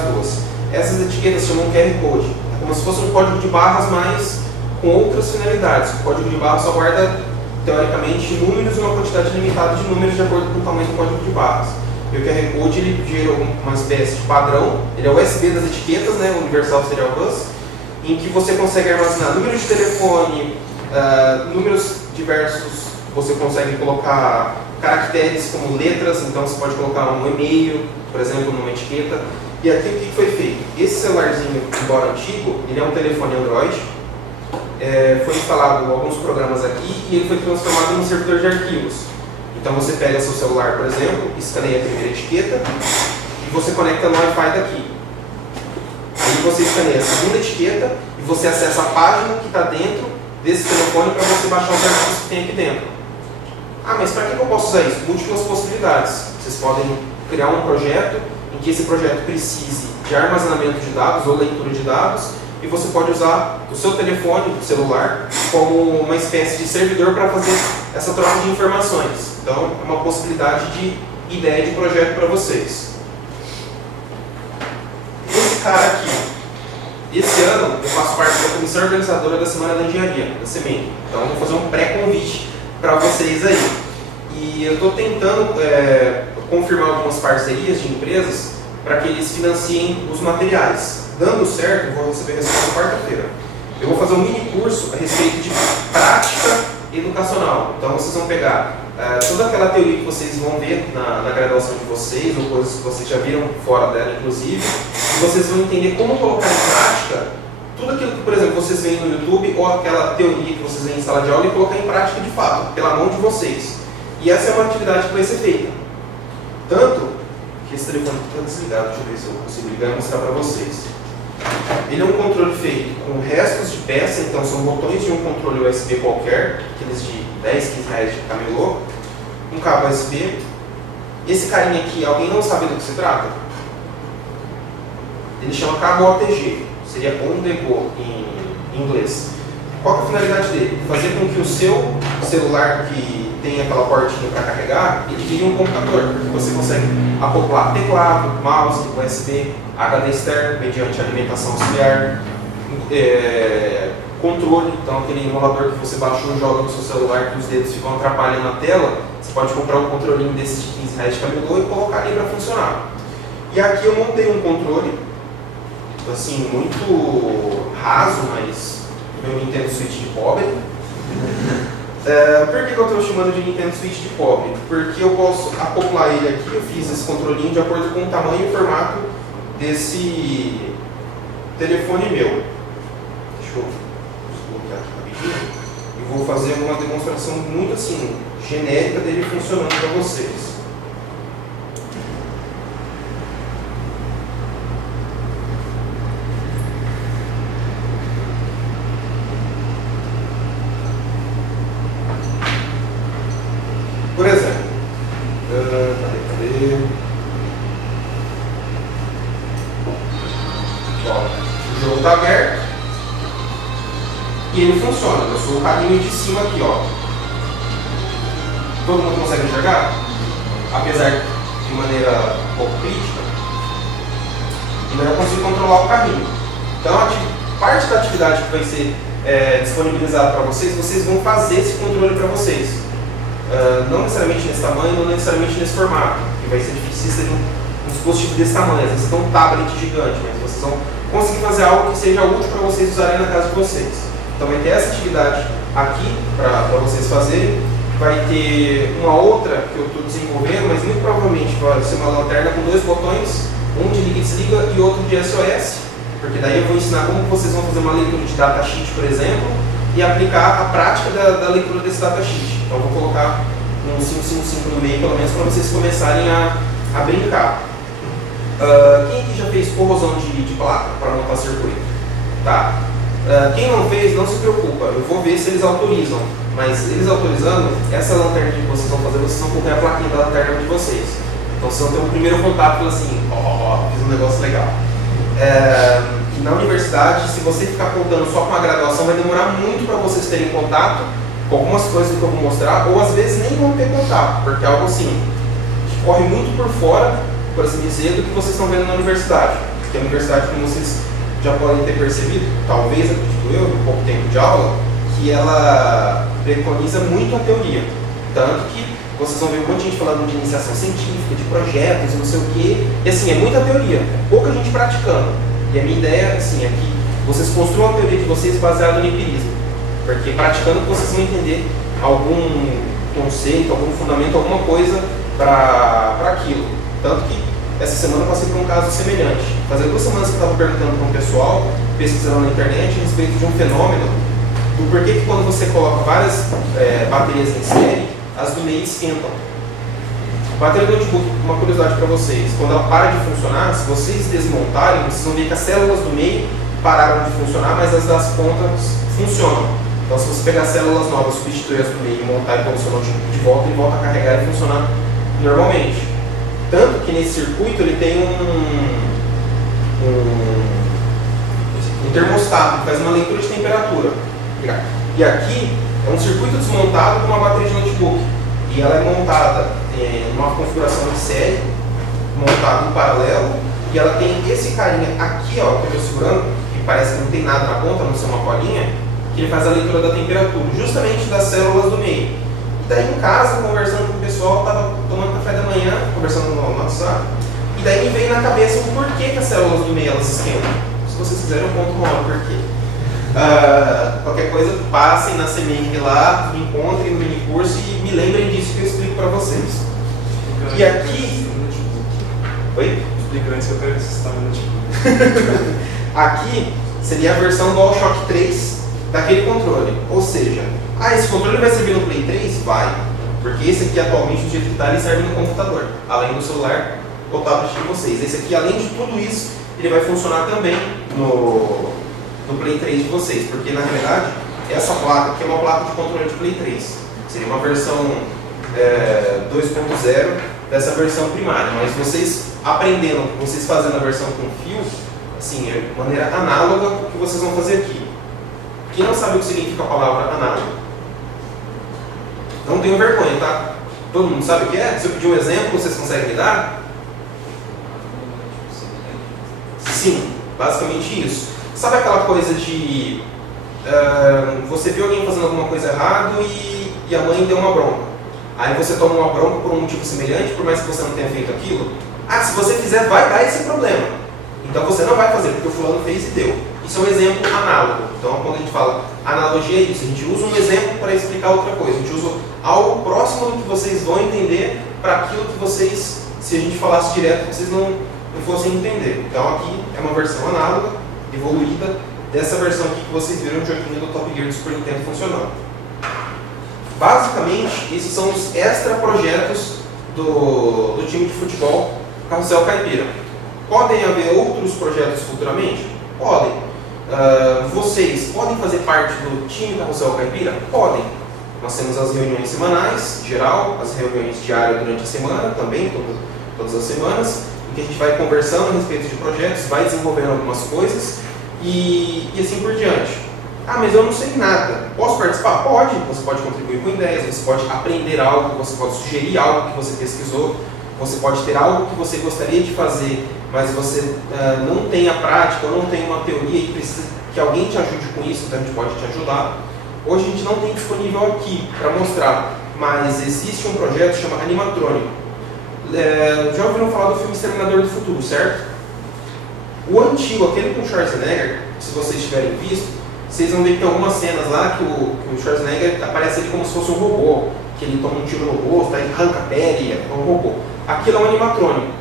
as duas. Essas etiquetas se chamam QR Code. É como se fosse um código de barras, mas com outras finalidades. O código de barras só guarda, teoricamente, números e uma quantidade limitada de números de acordo com o tamanho do código de barras. E o QR Code ele gera uma espécie de padrão. Ele é o USB das etiquetas, né, o Universal Serial Bus, em que você consegue armazenar números de telefone, números diversos, você consegue colocar caracteres como letras, então você pode colocar um e-mail, por exemplo, numa etiqueta. E aqui o que foi feito? Esse celularzinho, embora antigo, ele é um telefone Android, foi instalado alguns programas aqui e ele foi transformado em um servidor de arquivos. Então você pega seu celular, por exemplo, escaneia a primeira etiqueta e você conecta no Wi-Fi daqui. Aí você escaneia a segunda etiqueta e você acessa a página que está dentro desse telefone para você baixar os arquivos que tem aqui dentro. Mas para que eu posso usar isso? Múltiplas possibilidades. Vocês podem criar um projeto em que esse projeto precise de armazenamento de dados ou leitura de dados e você pode usar o seu telefone, o celular, como uma espécie de servidor para fazer essa troca de informações. Então, é uma possibilidade de ideia de projeto para vocês. Esse cara aqui, esse ano eu faço parte da comissão organizadora da Semana da Engenharia, da SEMEN. Então, eu vou fazer um pré-convite para vocês aí. E eu estou tentando confirmar algumas parcerias de empresas para que eles financiem os materiais. Dando certo, eu vou receber a resposta quarta-feira. eu vou fazer um mini curso a respeito de prática educacional. Então vocês vão pegar toda aquela teoria que vocês vão ver na graduação de vocês, ou coisas que vocês já viram fora dela, inclusive, e vocês vão entender como colocar em prática tudo aquilo que, por exemplo, vocês veem no YouTube, ou aquela teoria que vocês veem em sala de aula, e colocar em prática de fato, pela mão de vocês. E essa é uma atividade que vai ser feita. Tanto que esse telefone está desligado, deixa eu ver se eu consigo ligar e mostrar para vocês. Ele é um controle feito com restos de peça, então são botões de um controle USB qualquer, aqueles de 10, 15 reais de camelô, um cabo USB. Esse carinha aqui, alguém não sabe do que se trata? Ele chama cabo OTG, seria on the go em inglês. Qual é a finalidade dele? Fazer com que o seu celular que tem aquela portinha para carregar, ele vire um computador, porque você consegue acoplar teclado, mouse, USB, HD externo, mediante alimentação auxiliar, controle, então aquele emulador que você baixou e joga no seu celular que os dedos ficam atrapalhando a tela, você pode comprar um controlinho desses de 15 reais de camelô e colocar ali para funcionar. E aqui eu montei um controle, assim, muito raso, mas meu Nintendo Switch de pobre. Por que eu estou chamando de Nintendo Switch de pobre? Porque eu posso acoplar ele aqui, eu fiz esse controlinho de acordo com o tamanho e o formato desse telefone meu. Deixa eu desbloquear aqui rapidinho e vou fazer uma demonstração muito assim, genérica dele funcionando para vocês. Por exemplo, cadê? O jogo está aberto e ele funciona. Eu sou o carinho de cima aqui, ó. Todo mundo consegue enxergar? Apesar de maneira um pouco crítica, ainda não consigo controlar o carrinho. Então, parte da atividade que vai ser disponibilizada para vocês, vocês vão fazer esse controle para vocês. Não necessariamente nesse tamanho, não necessariamente nesse formato, que vai ser difícil ter um dispositivo desse tamanho, às vezes um tablet gigante, mas vocês vão conseguir fazer algo que seja útil para vocês usarem na casa de vocês. Então vai ter essa atividade aqui para vocês fazerem, vai ter uma outra que eu estou desenvolvendo, mas muito provavelmente vai ser uma lanterna com 2 botões, um de liga e desliga e outro de SOS, porque daí eu vou ensinar como vocês vão fazer uma leitura de datasheet, por exemplo, e aplicar a prática da leitura desse datasheet. Então vou colocar um 555 no meio, pelo menos, para vocês começarem a brincar. Quem aqui já fez corrosão de placa para montar circuito? Tá. Quem não fez, não se preocupa, eu vou ver se eles autorizam. Mas eles autorizando, essa lanterna que vocês vão fazer, vocês vão colocar a plaquinha da lanterna de vocês. Então vocês vão ter um primeiro contato, assim, fiz um negócio legal. E na universidade, se você ficar contando só com a graduação, vai demorar muito para vocês terem contato com algumas coisas que eu vou mostrar, ou às vezes nem vão ter contato, porque é algo assim, que corre muito por fora, por assim dizer, do que vocês estão vendo na universidade. Porque a universidade, como vocês já podem ter percebido, talvez, acredito eu, em pouco tempo de aula, que ela preconiza muito a teoria. Tanto que vocês vão ver um monte de gente falando de iniciação científica, de projetos, não sei o quê. E assim, é muita teoria, pouca gente praticando. E a minha ideia, assim, é que vocês construam a teoria de vocês baseada no empirismo. Porque praticando vocês vão entender algum conceito, algum fundamento, alguma coisa para aquilo. Tanto que essa semana eu passei por um caso semelhante. Fazia 2 semanas que eu estava perguntando para um pessoal, pesquisando na internet, a respeito de um fenômeno, do porquê que quando você coloca várias baterias em série, as do meio esquentam. A bateria do notebook, uma curiosidade para vocês, quando ela para de funcionar, se vocês desmontarem, vocês vão ver que as células do meio pararam de funcionar, mas as das pontas funcionam. Então, se você pegar células novas, substituir as do meio e montar e pôr o seu notebook de volta, ele volta a carregar e funcionar normalmente. Tanto que nesse circuito ele tem um termostato, que faz uma leitura de temperatura. E aqui é um circuito desmontado com uma bateria de notebook. E ela é montada numa configuração de série, montada em paralelo, e ela tem esse carinha aqui, ó, que eu estou segurando, que parece que não tem nada na ponta, a não ser uma colinha, que ele faz a leitura da temperatura, justamente das células do meio. E daí em casa, conversando com o pessoal, estava tomando café da manhã, conversando no WhatsApp, e daí me veio na cabeça o porquê que as células do meio elas esquentam. Se vocês quiserem, eu conto uma hora por quê. Qualquer coisa, passem na CMN lá, me encontrem no mini curso e me lembrem disso que eu explico para vocês. E aqui... Oi? Explica antes que eu quero que você está no notebook. Aqui seria a versão DualShock 3 daquele controle. Ou seja, esse controle vai servir no Play 3? Vai. Porque esse aqui atualmente, do jeito que está, ele serve no computador, além do celular ou tablet de vocês. Esse aqui, além de tudo isso, ele vai funcionar também no Play 3 de vocês. Porque na realidade, essa placa aqui é uma placa de controle de Play 3. Seria uma versão 2.0 dessa versão primária. Mas vocês aprendendo, vocês fazendo a versão com fio, assim, é de maneira análoga o que vocês vão fazer aqui. Quem não sabe o que significa a palavra análogo? Não tenho vergonha, tá? Todo mundo sabe o que é? Se eu pedir um exemplo, vocês conseguem me dar? Sim, basicamente isso. Sabe aquela coisa de... você viu alguém fazendo alguma coisa errada e a mãe deu uma bronca. Aí você toma uma bronca por um motivo semelhante, por mais que você não tenha feito aquilo. Se você fizer, vai dar esse problema. Então você não vai fazer, porque o fulano fez e deu. Isso é um exemplo análogo. Então quando a gente fala analogia é isso, a gente usa um exemplo para explicar outra coisa. A gente usa algo próximo do que vocês vão entender para aquilo que vocês, se a gente falasse direto, vocês não fossem entender. Então aqui é uma versão análoga, evoluída, dessa versão aqui que vocês viram no joguinho do Top Gear do Super Nintendo funcionando. Basicamente, esses são os extra projetos do time de futebol Carrossel Caipira. Podem haver outros projetos futuramente? Podem. Vocês podem fazer parte do time Carrossel Caipira? Podem. Nós temos as reuniões semanais, geral, as reuniões diárias durante a semana, também, todas as semanas, em que a gente vai conversando a respeito de projetos, vai desenvolvendo algumas coisas e assim por diante. Mas eu não sei nada. Posso participar? Pode. Você pode contribuir com ideias, você pode aprender algo, você pode sugerir algo que você pesquisou, você pode ter algo que você gostaria de fazer, mas você não tem a prática, ou não tem uma teoria e precisa que alguém te ajude com isso, então a gente pode te ajudar. Hoje a gente não tem disponível aqui para mostrar, mas existe um projeto que chama Animatrônico. Já ouviram falar do filme Exterminador do Futuro, certo? O antigo, aquele com Schwarzenegger, se vocês tiverem visto, vocês vão ver que tem algumas cenas lá que o Schwarzenegger aparece ali como se fosse um robô, que ele toma um tiro no rosto, aí arranca a pele, é um robô. Aquilo é um animatrônico.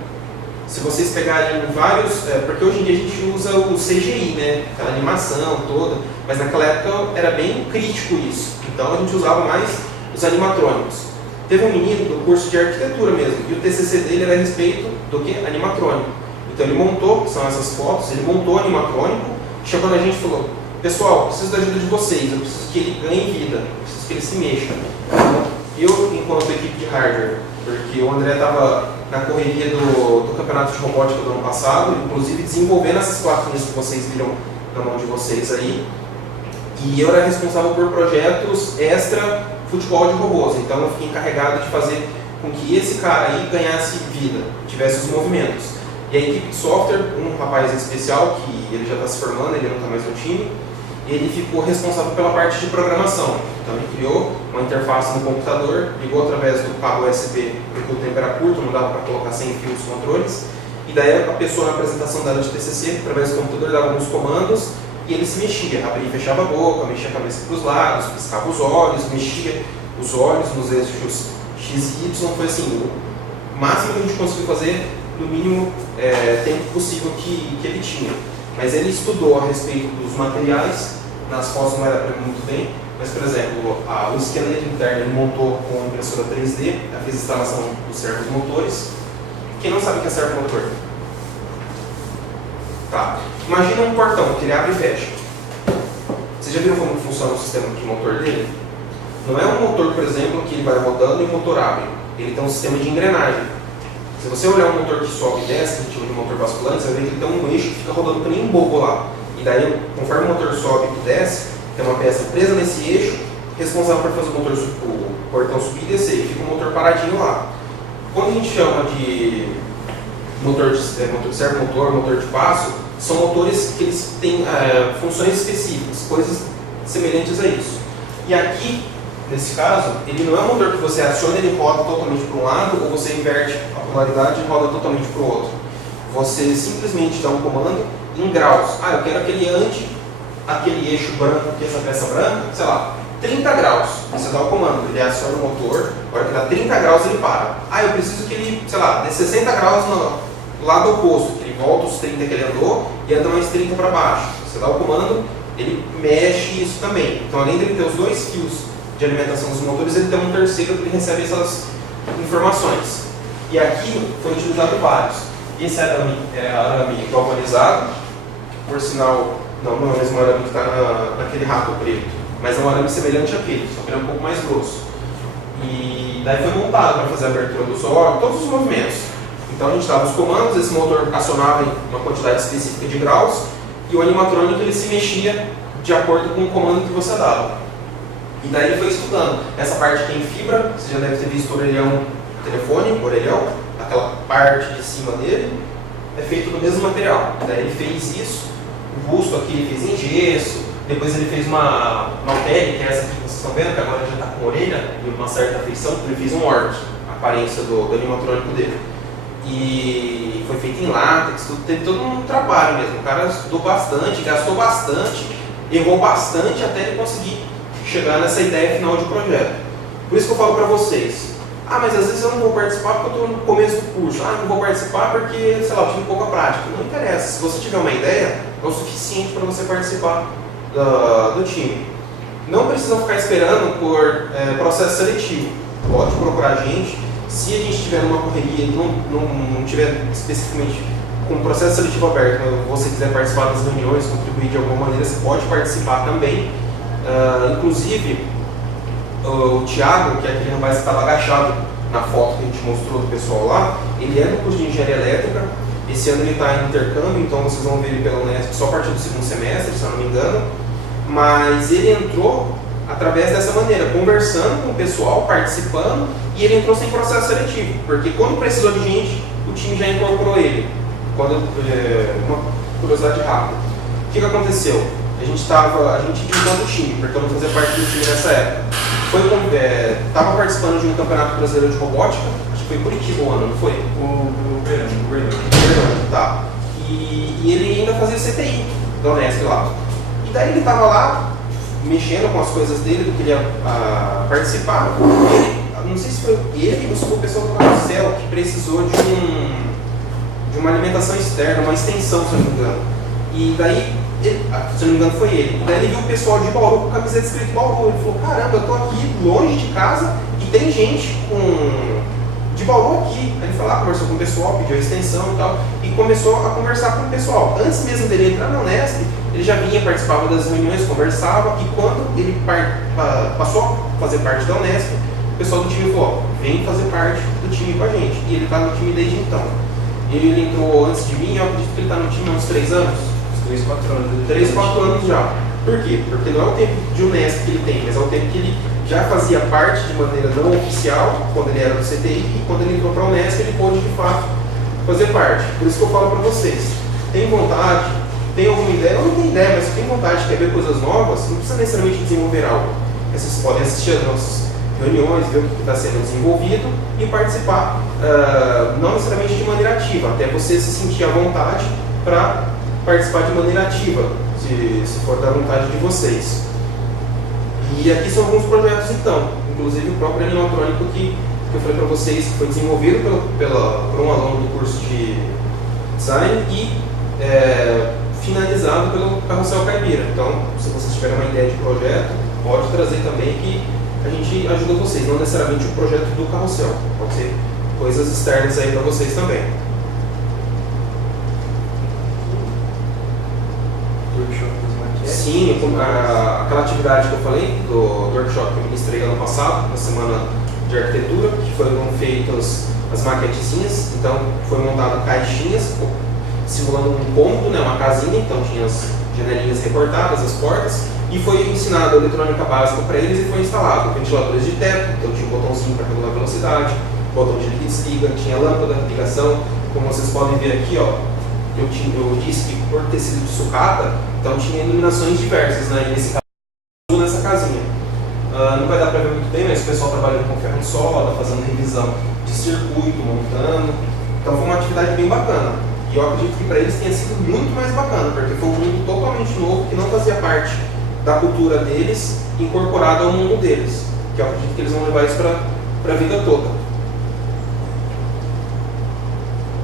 Se vocês pegarem vários... porque hoje em dia a gente usa o CGI, né? Aquela animação toda, mas naquela época era bem crítico isso. Então a gente usava mais os animatrônicos. Teve um menino do curso de arquitetura mesmo, e o TCC dele era a respeito do que? Animatrônico. Então ele montou, que são essas fotos, ele montou o animatrônico, chegou na gente e falou: pessoal, preciso da ajuda de vocês, eu preciso que ele ganhe vida, eu preciso que ele se mexa. Eu, enquanto equipe de hardware, porque o André estava na correria do campeonato de robótica do ano passado, inclusive desenvolvendo essas plaquinhas que vocês viram na mão de vocês aí, e eu era responsável por projetos extra futebol de robôs, então eu fiquei encarregado de fazer com que esse cara aí ganhasse vida, tivesse os movimentos. E a equipe de software, um rapaz especial, que ele já está se formando, ele não está mais no time, ele ficou responsável pela parte de programação. Então ele criou uma interface no computador, ligou através do cabo USB, porque o tempo era curto, não dava para colocar sem fio os controles, e daí a pessoa na apresentação dela de TCC, através do computador, dava alguns comandos, e ele se mexia, abria e fechava a boca, mexia a cabeça para os lados, piscava os olhos, mexia os olhos nos eixos X e Y. Foi assim, o máximo que a gente conseguiu fazer no mínimo tempo possível que ele tinha. Mas ele estudou a respeito dos materiais, nas fotos não era para muito bem, mas por exemplo, o esqueleto interno ele montou com a impressora 3D, fez a instalação dos servomotores. Quem não sabe o que é servomotor? Tá. Imagina um portão que ele abre e fecha. Vocês já viram como funciona o sistema de motor dele? Não é um motor, por exemplo, que ele vai rodando e o motor abre. Ele tem um sistema de engrenagem. Se você olhar um motor que sobe e desce, que a gente chama de motor basculante, você vai ver que ele tem um eixo que fica rodando que nem um bobo lá. E daí, conforme o motor sobe e desce, tem uma peça presa nesse eixo, responsável por fazer o portão subir e descer. E fica o motor paradinho lá. Quando a gente chama de motor de servomotor, motor de passo, são motores que eles têm funções específicas, coisas semelhantes a isso. E aqui, nesse caso, ele não é um motor que você aciona e ele roda totalmente para um lado, ou você inverte a polaridade e roda totalmente para o outro. Você simplesmente dá um comando em graus. Eu quero que ele ande aquele eixo branco, que é essa peça branca, sei lá, 30 graus. Você dá o comando, ele aciona o motor, a hora que dá 30 graus ele para. Ah, eu preciso que ele, sei lá, dê 60 graus no lado oposto, que ele volta os 30 que ele andou e anda mais 30 para baixo. Você dá o comando, ele mexe isso também. Então, além de ele ter os dois fios de alimentação dos motores, ele tem um terceiro que ele recebe essas informações. E aqui foi utilizado vários. Esse arame é arame galvanizado, por sinal, não é o mesmo arame que está naquele rato preto, mas é um arame semelhante àquele, só que ele é um pouco mais grosso. E daí foi montado para fazer a abertura dos órgãos, todos os movimentos. Então a gente dava os comandos, esse motor acionava em uma quantidade específica de graus, e o animatrônico ele se mexia de acordo com o comando que você dava. E daí ele foi estudando. Essa parte tem fibra, você já deve ter visto o orelhão telefônico, orelhão, aquela parte de cima dele é feito do mesmo material. Daí ele fez isso, o busto aqui ele fez em gesso, depois ele fez uma pele, que é essa aqui que vocês estão vendo, que agora já está com orelha e uma certa feição, ele fez um orc, a aparência do animatrônico dele. E foi feito em látex, teve todo um trabalho mesmo. O cara estudou bastante, gastou bastante, errou bastante até ele conseguir chegar nessa ideia final de projeto. Por isso que eu falo para vocês, mas às vezes eu não vou participar porque eu estou no começo do curso, não vou participar porque, sei lá, eu tive pouca prática. Não interessa, se você tiver uma ideia, é o suficiente para você participar do time. Não precisa ficar esperando por processo seletivo, pode procurar a gente. Se a gente estiver numa correria e não tiver especificamente com o processo seletivo aberto, mas você quiser participar das reuniões, contribuir de alguma maneira, você pode participar também. Inclusive, o Thiago, que é aquele rapaz que estava agachado na foto que a gente mostrou do pessoal lá, ele é do curso de Engenharia Elétrica. Esse ano ele está em intercâmbio, então vocês vão ver ele pela Unesp só a partir do segundo semestre, se eu não me engano. Mas ele entrou através dessa maneira, conversando com o pessoal, participando, e ele entrou sem processo seletivo, porque quando precisou de gente, o time já incorporou ele. Uma curiosidade rápida. O que aconteceu? A gente dividiu o time, porque eu não fazia parte do time nessa época. Estava participando de um campeonato brasileiro de robótica, acho que foi em Curitiba o ano, não foi? O Fernando. Tá. E ele ainda fazia CTI da Unesp lá. E daí ele estava lá, mexendo com as coisas dele, que ele ia participar. Não sei se foi ele ou se foi o pessoal do Carrossel que precisou de uma alimentação externa, uma extensão, se eu não me engano. E daí, se eu não me engano, foi ele. E daí ele viu o pessoal de Bauru com camiseta escrito Bauru. Ele falou: caramba, eu tô aqui longe de casa e tem gente de Bauru aqui. Aí ele foi lá, conversou com o pessoal, pediu a extensão e tal, e começou a conversar com o pessoal. Antes mesmo dele entrar na Unesp, ele já vinha, participava das reuniões, conversava, e quando ele passou a fazer parte da Unesp, o pessoal do time falou: vem fazer parte do time com a gente. E ele está no time desde então. Ele entrou antes de mim, eu acredito que ele está no time há uns 3 anos. 3, 4 anos. 3, 4 anos já. Por quê? Porque não é o tempo de Unesp que ele tem, mas é o tempo que ele já fazia parte de maneira não oficial, quando ele era do CTI, e quando ele entrou para a Unesp, ele pôde de fato fazer parte. Por isso que eu falo para vocês: tem vontade, tem alguma ideia, não tem ideia, mas tem vontade de quer ver coisas novas, não precisa necessariamente desenvolver algo. Vocês podem assistir as nossas reuniões, ver o que está sendo desenvolvido e participar, não necessariamente de maneira ativa, até você se sentir à vontade para participar de maneira ativa, se for da vontade de vocês. E aqui são alguns projetos então, inclusive o próprio animatrônico que eu falei para vocês, que foi desenvolvido por um aluno do curso de design e finalizado pelo Carrossel Caipira. Então, se vocês tiverem uma ideia de projeto, pode trazer também que a gente ajuda vocês, não necessariamente o projeto do Carrossel, pode ser coisas externas aí para vocês também. Sim, aquela atividade que eu falei, do workshop que eu ministrei ano passado, na semana de arquitetura, que foram feitas as maquetezinhas, então foi montado caixinhas, simulando um cômodo, né, uma casinha, então tinha as janelinhas recortadas, as portas, e foi ensinado a eletrônica básica para eles e foi instalado ventiladores de teto, então tinha um botãozinho para regular a velocidade, botão de liga e desliga, tinha lâmpada, ligação, como vocês podem ver aqui, ó, eu disse que por ter sido de sucata, então tinha iluminações diversas, né, e nesse caso, nessa casinha. Não vai dar para ver muito bem, mas o pessoal trabalhando com ferro de solda, fazendo revisão de circuito, montando, então foi uma atividade bem bacana. E eu acredito que para eles tenha sido muito mais bacana, porque foi um mundo totalmente novo, que não fazia parte da cultura deles, incorporado ao mundo deles. Que eu acredito que eles vão levar isso para a vida toda.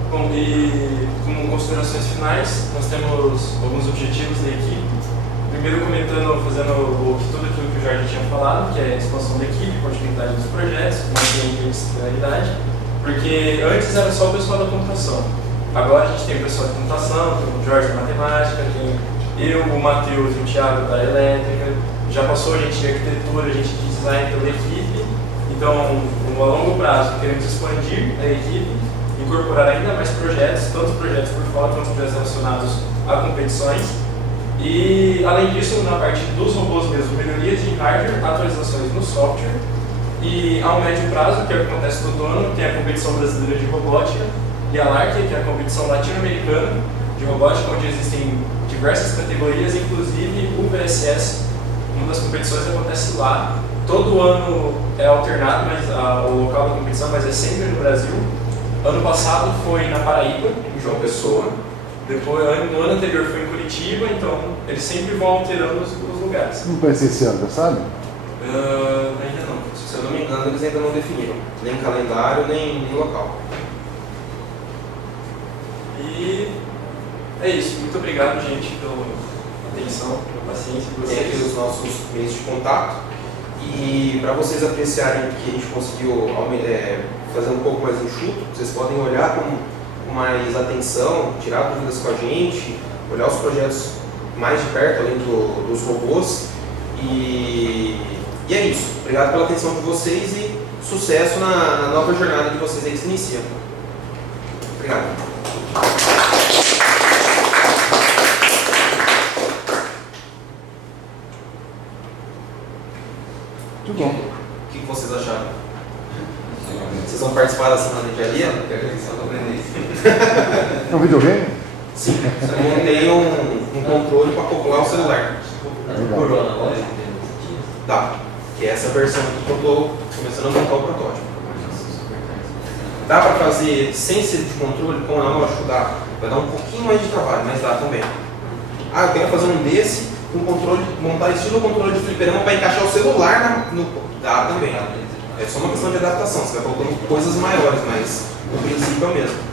Bom, e como considerações finais, nós temos alguns objetivos da equipe. Primeiro comentando, fazendo tudo aquilo que o Jorge tinha falado, que é a expansão da equipe, continuidade dos projetos, manter a interdisciplinaridade, porque antes era só o pessoal da computação. Agora a gente tem o pessoal de computação, tem o Jorge da matemática, tem eu, o Matheus e o Thiago da elétrica, já passou a gente de arquitetura, a gente de design pela equipe. Então, a longo prazo, queremos expandir a equipe, incorporar ainda mais projetos, tanto projetos por fora quanto projetos relacionados a competições. E, além disso, na parte dos robôs mesmo, melhorias de hardware, atualizações no software. E, a um médio prazo, que é o que acontece todo ano, tem a competição brasileira de robótica e a LARC, que é a competição latino-americana de robótica, onde existem diversas categorias, inclusive o VSS. Uma das competições acontece lá. Todo ano é alternado, mas o local da competição, mas é sempre no Brasil. Ano passado foi na Paraíba, em João Pessoa. Depois, no ano anterior foi em Curitiba, então eles sempre vão alterando os lugares. Não vai ser esse ano, sabe? Ainda não. Se eu não me engano, eles ainda não definiram nem calendário, nem local. E é isso. Muito obrigado, gente, pela atenção, pela paciência de vocês. Tem aqui os nossos meios de contato. E para vocês apreciarem que a gente conseguiu fazer um pouco mais enxuto, vocês podem olhar com mais atenção, tirar dúvidas com a gente, olhar os projetos mais de perto, além dos robôs. E é isso. Obrigado pela atenção de vocês e sucesso na nova jornada de vocês aí que se inicia. Obrigado. Muito bom. O que vocês acharam? Vocês vão participar da semana de engenharia? É um videogame? Sim. Eu montei um controle para acoplar o celular. Legal. Tá. Que é essa versão aqui que eu estou começando a montar o protótipo. Dá para fazer sem ser de controle? Com analógico dá. Vai dar um pouquinho mais de trabalho, mas dá também. Ah, eu quero fazer um desse com controle, montar estilo controle de fliperama para encaixar o celular no. Dá também. É só uma questão de adaptação. Você vai colocando coisas maiores, mas o princípio é o mesmo.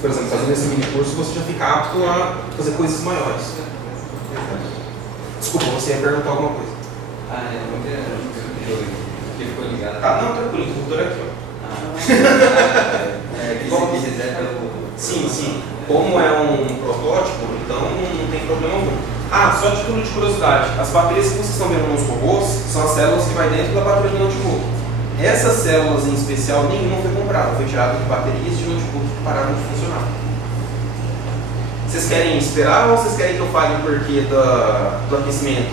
Por exemplo, fazendo esse mini curso, você já fica apto a fazer coisas maiores. Desculpa, você ia perguntar alguma coisa. Que ficou ligado. Tá, não, tranquilo, o computador aqui, ó. Sim, sim. Como é um protótipo, então não tem problema algum. Ah, só título de curiosidade. As baterias que vocês estão vendo nos robôs são as células que vai dentro da bateria do notebook. Essas células em especial, nenhuma foi comprada. Foi tirada de baterias de notebook que pararam de funcionar. Vocês querem esperar ou vocês querem que eu fale o porquê do aquecimento?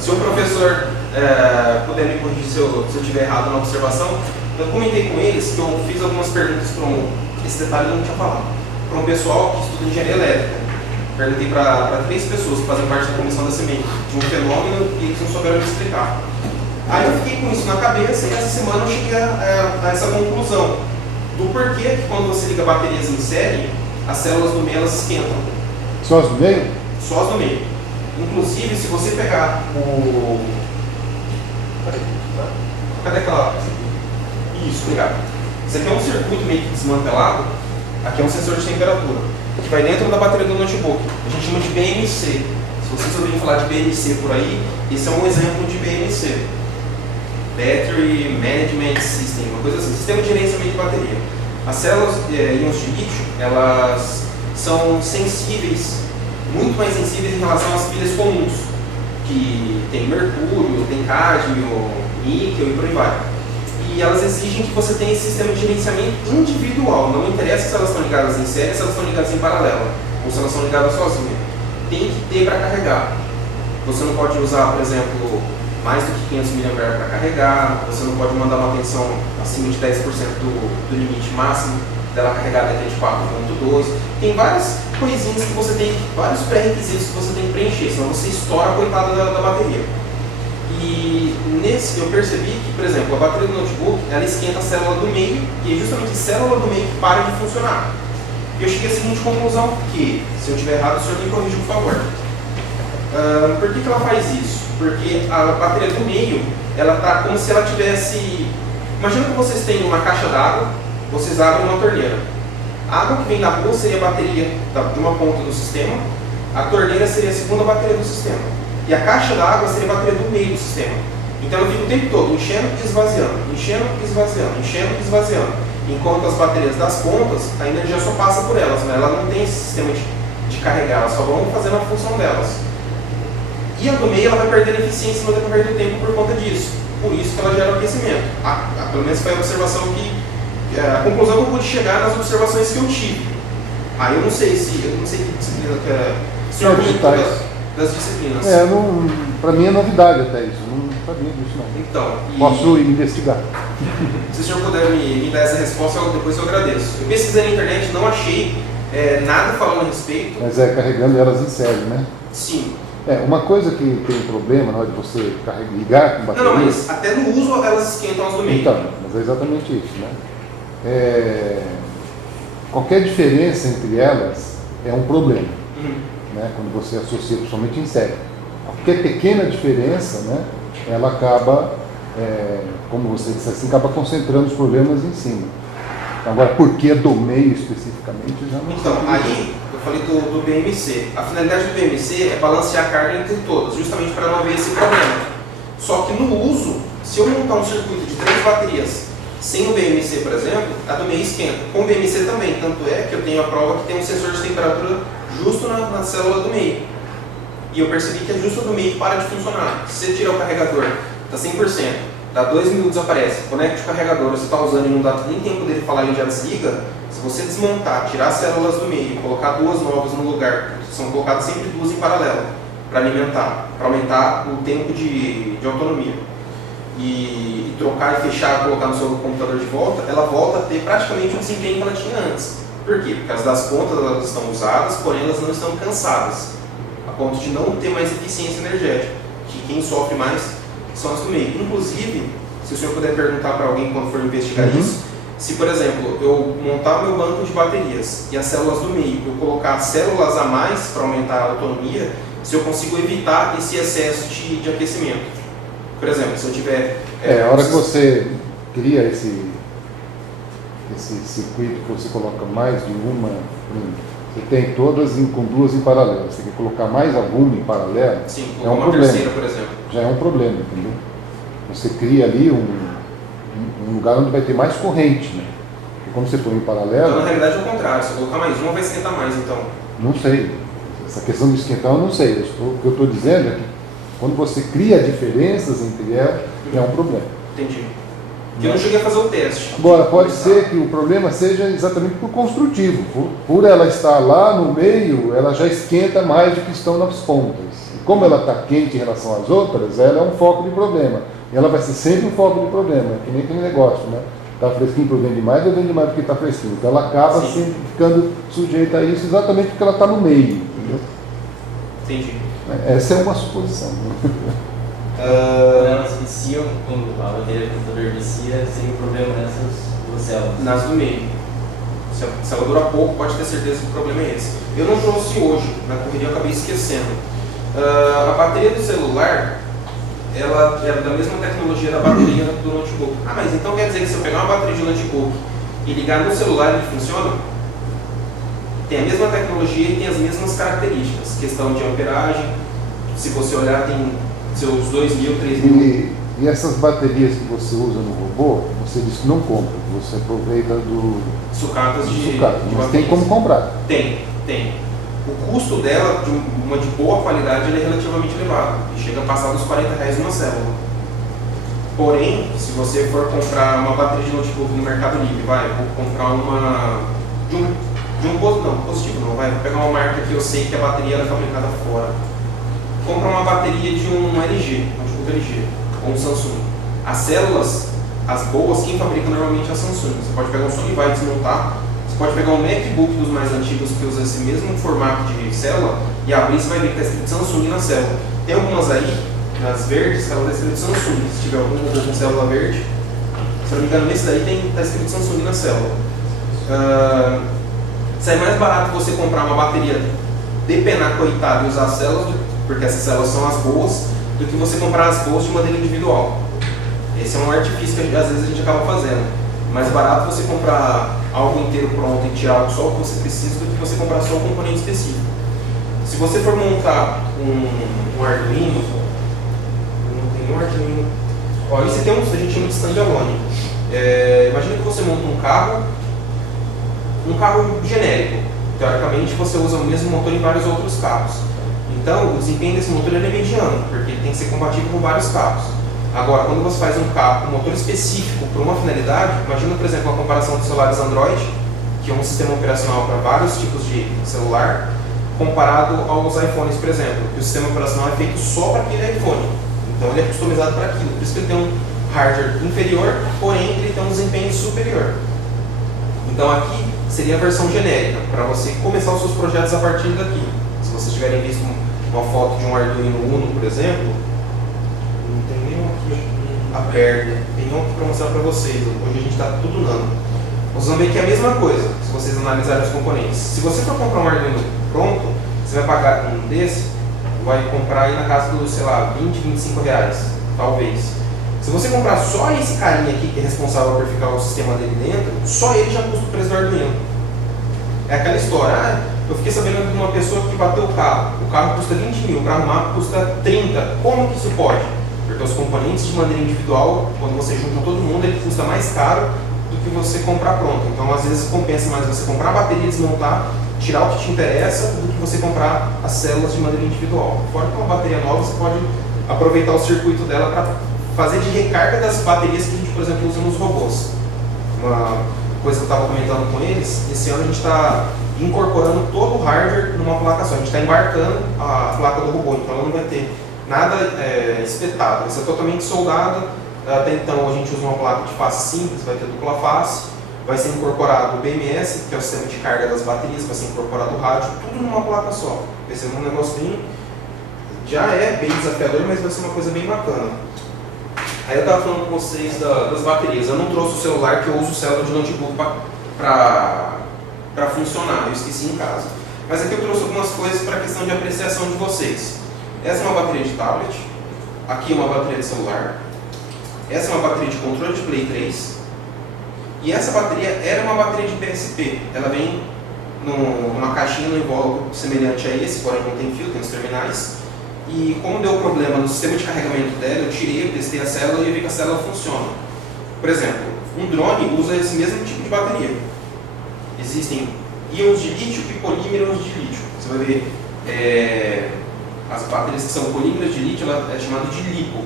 Se o professor puder me corrigir se eu estiver errado na observação, eu comentei com eles que eu fiz algumas perguntas para esse detalhe eu não tinha falado. Para um pessoal que estuda engenharia elétrica. Perguntei para 3 pessoas que fazem parte da comissão da semente de um fenômeno e eles não souberam me explicar. Aí eu fiquei com isso na cabeça e essa semana eu cheguei a essa conclusão do porquê que quando você liga baterias em série, as células do meio elas esquentam. Só as do meio? Só as do meio. Inclusive, se você pegar o... Cadê aquela... Isso, obrigado. Isso aqui é um circuito meio que desmantelado. Aqui é um sensor de temperatura, que vai dentro da bateria do notebook. A gente chama de BMC. Se vocês ouvirem falar de BMC por aí, esse é um exemplo de BMC. Battery Management System, uma coisa assim, sistema de gerenciamento de bateria. As células íons de lítio, elas são sensíveis, muito mais sensíveis em relação às pilhas comuns, que tem mercúrio, tem cádmio, níquel e por aí vai. E elas exigem que você tenha esse sistema de gerenciamento individual. Não interessa se elas estão ligadas em série, se elas estão ligadas em paralelo, ou se elas estão ligadas sozinhas. Tem que ter para carregar. Você não pode usar, por exemplo, mais do que 500 mAh para carregar. Você não pode mandar uma tensão acima de 10% do limite máximo dela carregada até de 4.12. Tem várias coisinhas que você tem, vários pré-requisitos que você tem que preencher, senão você estoura a coitada da bateria. E nesse eu percebi que, por exemplo, a bateria do notebook, ela esquenta a célula do meio, e é justamente a célula do meio que para de funcionar. E eu cheguei à seguinte conclusão, que, se eu estiver errado, o senhor me corrija, por favor. Por que ela faz isso? Porque a bateria do meio, ela está como se ela tivesse... Imagina que vocês têm uma caixa d'água, vocês abrem uma torneira. A água que vem da rua seria a bateria de uma ponta do sistema, a torneira seria a segunda bateria do sistema. E a caixa d'água seria a bateria do meio do sistema. Então ela fica o tempo todo enchendo e esvaziando, enchendo e esvaziando, enchendo e esvaziando. Enquanto as baterias das pontas, a energia só passa por elas, né? Ela não tem esse sistema de carregar, elas só vão fazendo a função delas. E a do meio ela vai perdendo eficiência no decorrer do tempo por conta disso. Por isso que ela gera o aquecimento. Pelo menos foi a observação a conclusão que eu pude chegar nas observações que eu tive. Aí eu não sei que disciplina que é. O senhor comentou das disciplinas. Para mim é novidade até isso, eu não sabia disso não. Então, posso investigar. Se o senhor puder me dar essa resposta, depois eu agradeço. Eu pesquisei na internet, não achei nada falando a respeito. Mas carregando elas em série, né? Sim. Uma coisa que tem problema na hora de você ligar com bateria... Não, mas até no uso elas esquentam as do meio. Então, mas é exatamente isso, né? Qualquer diferença entre elas é um problema, né? Quando você associa principalmente em série. Qualquer pequena diferença, né? Ela acaba, como você disse assim, acaba concentrando os problemas em cima. Agora, por que do meio especificamente, já não Então, sei. aí eu falei do BMC. A finalidade do BMC é balancear a carga entre todas, justamente para não haver esse problema. Só que no uso, se eu montar um circuito de 3 baterias sem o BMC, por exemplo, a do meio esquenta. Com o BMC também, tanto é que eu tenho a prova que tem um sensor de temperatura justo na célula do meio. E eu percebi que é justo do meio que para de funcionar. Se você tirar o carregador, está 100%, dá 2 minutos aparece, conecta o carregador, você está usando e não dá nem tempo dele falar e já desliga. Se você desmontar, tirar as células do meio, colocar 2 novas no lugar, são colocadas sempre 2 em paralelo, para alimentar, para aumentar o tempo de autonomia. E trocar e fechar, colocar no seu computador de volta, ela volta a ter praticamente o desempenho que ela tinha antes. Por quê? Porque as das pontas elas estão usadas, porém elas não estão cansadas, a ponto de não ter mais eficiência energética, que quem sofre mais são as do meio. Inclusive, se o senhor puder perguntar para alguém quando for investigar isso, se, por exemplo, eu montar meu banco de baterias e as células do meio, eu colocar células a mais para aumentar a autonomia, se eu consigo evitar esse excesso de aquecimento. Por exemplo, se eu tiver... a hora que você cria esse circuito que você coloca mais de uma, você tem todas com 2 em paralelo, você quer colocar mais alguma em paralelo, sim, é um uma problema. Terceira, por exemplo. Já é um problema, entendeu? Você cria ali um lugar onde vai ter mais corrente, né? Porque como você põe em paralelo... Então, na realidade é o contrário, se eu colocar mais uma vai esquentar mais, então. Não sei. Essa questão do esquentar eu não sei. O que eu estou dizendo é que quando você cria diferenças entre elas, é um problema. Entendi. Porque eu não cheguei a fazer o teste. Agora, pode ser que o problema seja exatamente por construtivo. Por ela estar lá no meio, ela já esquenta mais do que estão nas pontas. E como ela está quente em relação às outras, ela é um foco de problema. E ela vai ser sempre um foco de problema, que nem aquele negócio, né? Está fresquinho por vem demais ou vem demais porque está fresquinho. Então ela acaba sempre ficando sujeita a isso exatamente porque ela está no meio. Entendeu? Entendi. Essa é uma suposição. Elas viciam, quando a bateria do computador vicia, seria o problema nessas 2 células? Nas do meio. Se ela dura pouco, pode ter certeza que o problema é esse. Eu não trouxe hoje, na correria eu acabei esquecendo. A bateria do celular, ela é da mesma tecnologia da bateria do notebook. Mas então quer dizer que se eu pegar uma bateria de notebook e ligar no celular, ele funciona? Tem a mesma tecnologia e tem as mesmas características. Questão de amperagem, se você olhar, tem seus 2.000, 3.000. E essas baterias que você usa no robô, você disse que não compra, você aproveita do sucatas de mas baterias. tem como comprar? Tem. O custo dela, uma de boa qualidade, ele é relativamente elevado. E chega a passar dos R$40 uma célula. Porém, se você for comprar uma bateria de notebook no Mercado Livre, vou comprar uma positivo não, vou pegar uma marca que eu sei que a bateria é fabricada fora. Compra uma bateria de um LG, um notebook LG, ou um Samsung. As células, as boas, quem fabrica normalmente é a Samsung. Você pode pegar um Sony vai desmontar, você pode pegar um MacBook dos mais antigos que usa esse mesmo formato de célula e abrir, você vai ver que está escrito Samsung na célula. Tem algumas aí, nas verdes, ela está escrito Samsung. Se tiver algum robô com célula verde, se não me engano, nesse daí está escrito Samsung na célula. Sai mais barato você comprar uma bateria, depenar coitado e usar as células, porque essas células são as boas, do que você comprar as boas de maneira individual. Esse é um artifício que às vezes a gente acaba fazendo. Mais barato você comprar algo inteiro pronto e tirar só o que você precisa do que você comprar só um componente específico. Se você for montar um Arduino, não tem um Arduino. Ó, esse aqui a gente chama de standalone. Imagina que você monta um carro genérico. Teoricamente você usa o mesmo motor em vários outros carros. Então o desempenho desse motor é mediano, porque ele tem que ser compatível com vários carros. Agora, quando você faz um carro com um motor específico para uma finalidade, imagina, por exemplo, a comparação de celulares Android, que é um sistema operacional para vários tipos de celular, comparado aos iPhones, por exemplo, que o sistema operacional é feito só para aquele iPhone. Então ele é customizado para aquilo, por isso que ele tem um hardware inferior, porém ele tem um desempenho superior. Então aqui seria a versão genérica, para você começar os seus projetos a partir daqui. Se vocês tiverem visto uma foto de um Arduino Uno, por exemplo, não tem nenhum aqui aberto, tem nenhum aqui para mostrar para vocês. Hoje a gente está tudo nano. Vocês vão ver que é a mesma coisa, se vocês analisarem os componentes. Se você for comprar um Arduino pronto, você vai pagar um desse, vai comprar aí na casa dos, sei lá, 20, 25 reais, talvez. Se você comprar só esse carinha aqui, que é responsável por ficar o sistema dele dentro, só ele já custa o preço do Arduino. É aquela história, eu fiquei sabendo de uma pessoa que bateu o carro custa 20 mil, para arrumar custa 30. Como que isso pode? Porque os componentes de maneira individual, quando você junta todo mundo, ele custa mais caro do que você comprar pronto. Então às vezes compensa mais você comprar a bateria, desmontar, tirar o que te interessa, do que você comprar as células de maneira individual. Fora que uma bateria nova, você pode aproveitar o circuito dela para fazer de recarga das baterias que a gente, por exemplo, usa nos robôs. Uma coisa que eu estava comentando com eles, esse ano a gente está incorporando todo o hardware numa placa só. A gente está embarcando a placa do robô, então ela não vai ter nada espetado, vai ser totalmente soldada. Até então a gente usa uma placa de face simples, vai ter dupla face, vai ser incorporado o BMS, que é o sistema de carga das baterias, vai ser incorporado o rádio, tudo numa placa só. Vai ser um negócio bem, já é bem desafiador, mas vai ser uma coisa bem bacana. Aí eu estava falando com vocês das baterias. Eu não trouxe o celular, que eu uso o celular de notebook para funcionar, eu esqueci em casa. Mas aqui eu trouxe algumas coisas para a questão de apreciação de vocês. Essa é uma bateria de tablet, aqui é uma bateria de celular, essa é uma bateria de controle de Play 3, e essa bateria era uma bateria de PSP. Ela vem numa caixinha no invólucro semelhante a esse, porém não tem fio, tem os terminais. E como deu problema no sistema de carregamento dela, eu tirei, eu testei a célula e vi que a célula funciona. Por exemplo, um drone usa esse mesmo tipo de bateria. Existem íons de lítio e polímeros de lítio. Você vai ver as baterias que são polímeros de lítio, ela é chamada de LiPo.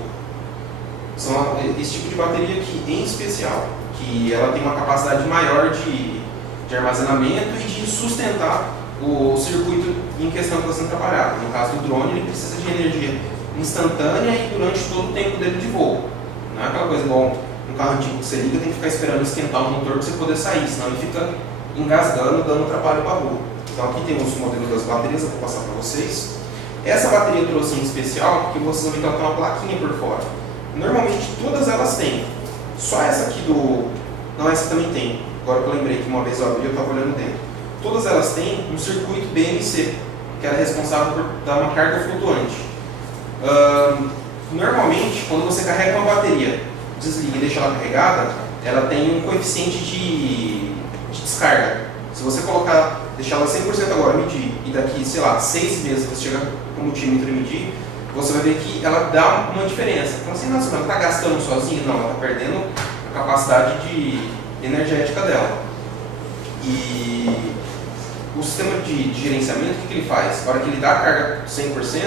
São esse tipo de bateria aqui, em especial, que ela tem uma capacidade maior de armazenamento e de sustentar o circuito em questão que está sendo trabalhado. No caso do drone, ele precisa de energia instantânea e durante todo o tempo dele de voo. Não é aquela coisa igual um carro antigo que você liga, tem que ficar esperando esquentar o motor para você poder sair, senão ele fica engasgando, dando trabalho para a rua. Então aqui tem os modelos das baterias, eu vou passar para vocês. Essa bateria eu trouxe em especial porque vocês vão ver que ela tem uma plaquinha por fora. Normalmente todas elas têm. Só essa aqui não, essa também tem. Agora que eu lembrei que uma vez eu abri, eu estava olhando dentro. Todas elas têm um circuito BMC, que era responsável por dar uma carga flutuante. Normalmente, quando você carrega uma bateria, desliga e deixa ela carregada, ela tem um coeficiente de descarga. Se você deixar ela 100% agora, medir, e daqui, sei lá, 6 meses você chegar com o multímetro e medir, você vai ver que ela dá uma diferença. Então assim, nossa, ela está gastando sozinha? Não, ela está perdendo a capacidade energética dela. E o sistema de gerenciamento, o que ele faz? Na hora que ele dá a carga 100%,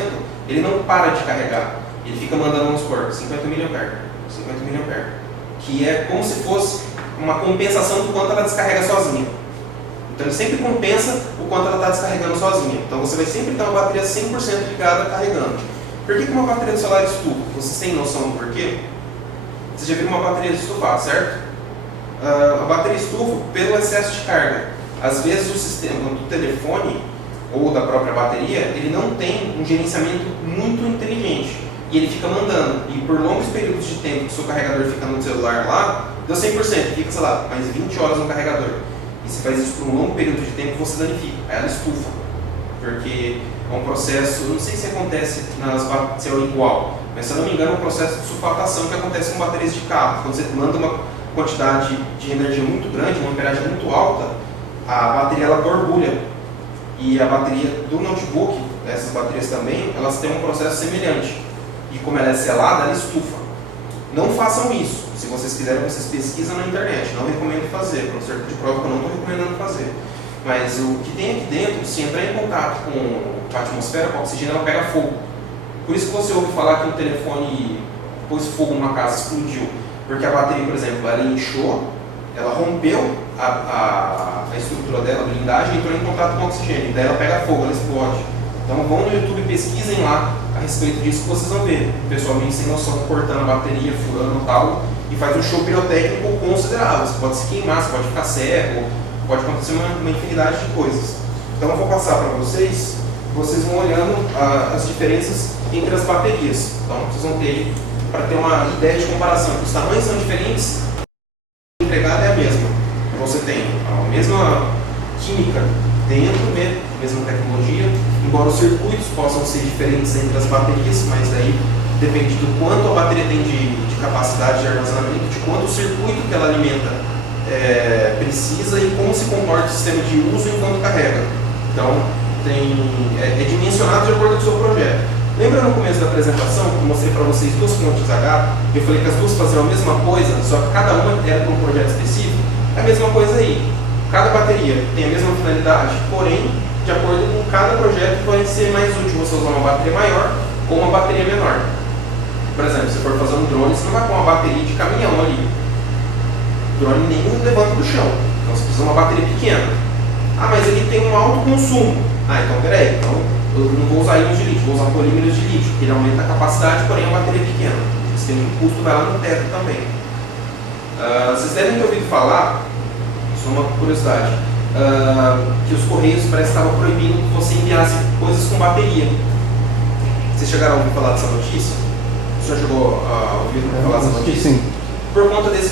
ele não para de carregar. Ele fica mandando, vamos supor, 50 mA, que é como se fosse uma compensação do quanto ela descarrega sozinha. Então ele sempre compensa o quanto ela está descarregando sozinha. Então você vai sempre ter uma bateria 100% ligada carregando. Por que uma bateria de celular estufa? Vocês têm noção do porquê? Vocês já viram uma bateria de estufar, certo? A bateria estufa pelo excesso de carga. Às vezes o sistema do telefone ou da própria bateria, ele não tem um gerenciamento muito inteligente. E ele fica mandando. E por longos períodos de tempo que o seu carregador fica no celular lá, deu 100%, fica, sei lá, mais 20 horas no carregador. e se faz isso por um longo período de tempo, você danifica, aí ela estufa. Porque é um processo, não sei se acontece se é igual, mas se eu não me engano é um processo de sulfatação que acontece com baterias de carro. Quando você manda uma quantidade de energia muito grande, uma amperagem muito alta, a bateria ela borbulha. E a bateria do notebook, essas baterias também, elas têm um processo semelhante. E como ela é selada, ela estufa. Não façam isso. Se vocês quiserem, vocês pesquisam na internet. Não recomendo fazer. Por certo de prova que eu não estou recomendando fazer. Mas o que tem aqui dentro, se entrar em contato com a atmosfera, com o oxigênio, ela pega fogo. Por isso que você ouve falar que um telefone pôs fogo numa casa, explodiu. Porque a bateria, por exemplo, ela inchou, ela rompeu a estrutura dela, a blindagem, e entrou em contato com o oxigênio. Daí ela pega fogo, ela explode. Então vão no YouTube e pesquisem lá a respeito disso que vocês vão ver. O pessoal meio sem noção cortando a bateria, furando e tal, e faz um show pirotécnico considerável. Você pode se queimar, você pode ficar cego, pode acontecer uma infinidade de coisas. Então eu vou passar para vocês vão olhando as diferenças entre as baterias. Então vocês vão ter, para ter uma ideia de comparação, os tamanhos são diferentes, a empregada é a mesma. Você tem a mesma química dentro, a mesma tecnologia, embora os circuitos possam ser diferentes entre as baterias, mas aí depende do quanto a bateria tem de capacidade de armazenamento, de quanto o circuito que ela alimenta precisa e como se comporta o sistema de uso enquanto carrega. Então, é dimensionado de acordo com o seu projeto. Lembra no começo da apresentação que eu mostrei para vocês duas fontes H? Eu falei que as duas faziam a mesma coisa, só que cada uma era para um projeto específico? É a mesma coisa aí. Cada bateria tem a mesma finalidade, porém, de acordo com cada projeto, vai ser mais útil você usar uma bateria maior ou uma bateria menor. Por exemplo, se for fazer um drone, você não vai pôr uma bateria de caminhão ali. O drone nenhum levanta do chão, então você precisa de uma bateria pequena. Ah, mas ele tem um alto consumo. Ah, então peraí, então eu não vou usar íons de lítio, vou usar polímeros de lítio, que ele aumenta a capacidade, porém a bateria é pequena. Você tem um custo, vai lá no teto também. Vocês devem ter ouvido falar, só uma curiosidade, que os Correios parece que estavam proibindo que você enviasse coisas com bateria. Vocês chegaram a ouvir falar dessa notícia? O senhor chegou a ouvir falar dessa notícia? Sim. Por conta desse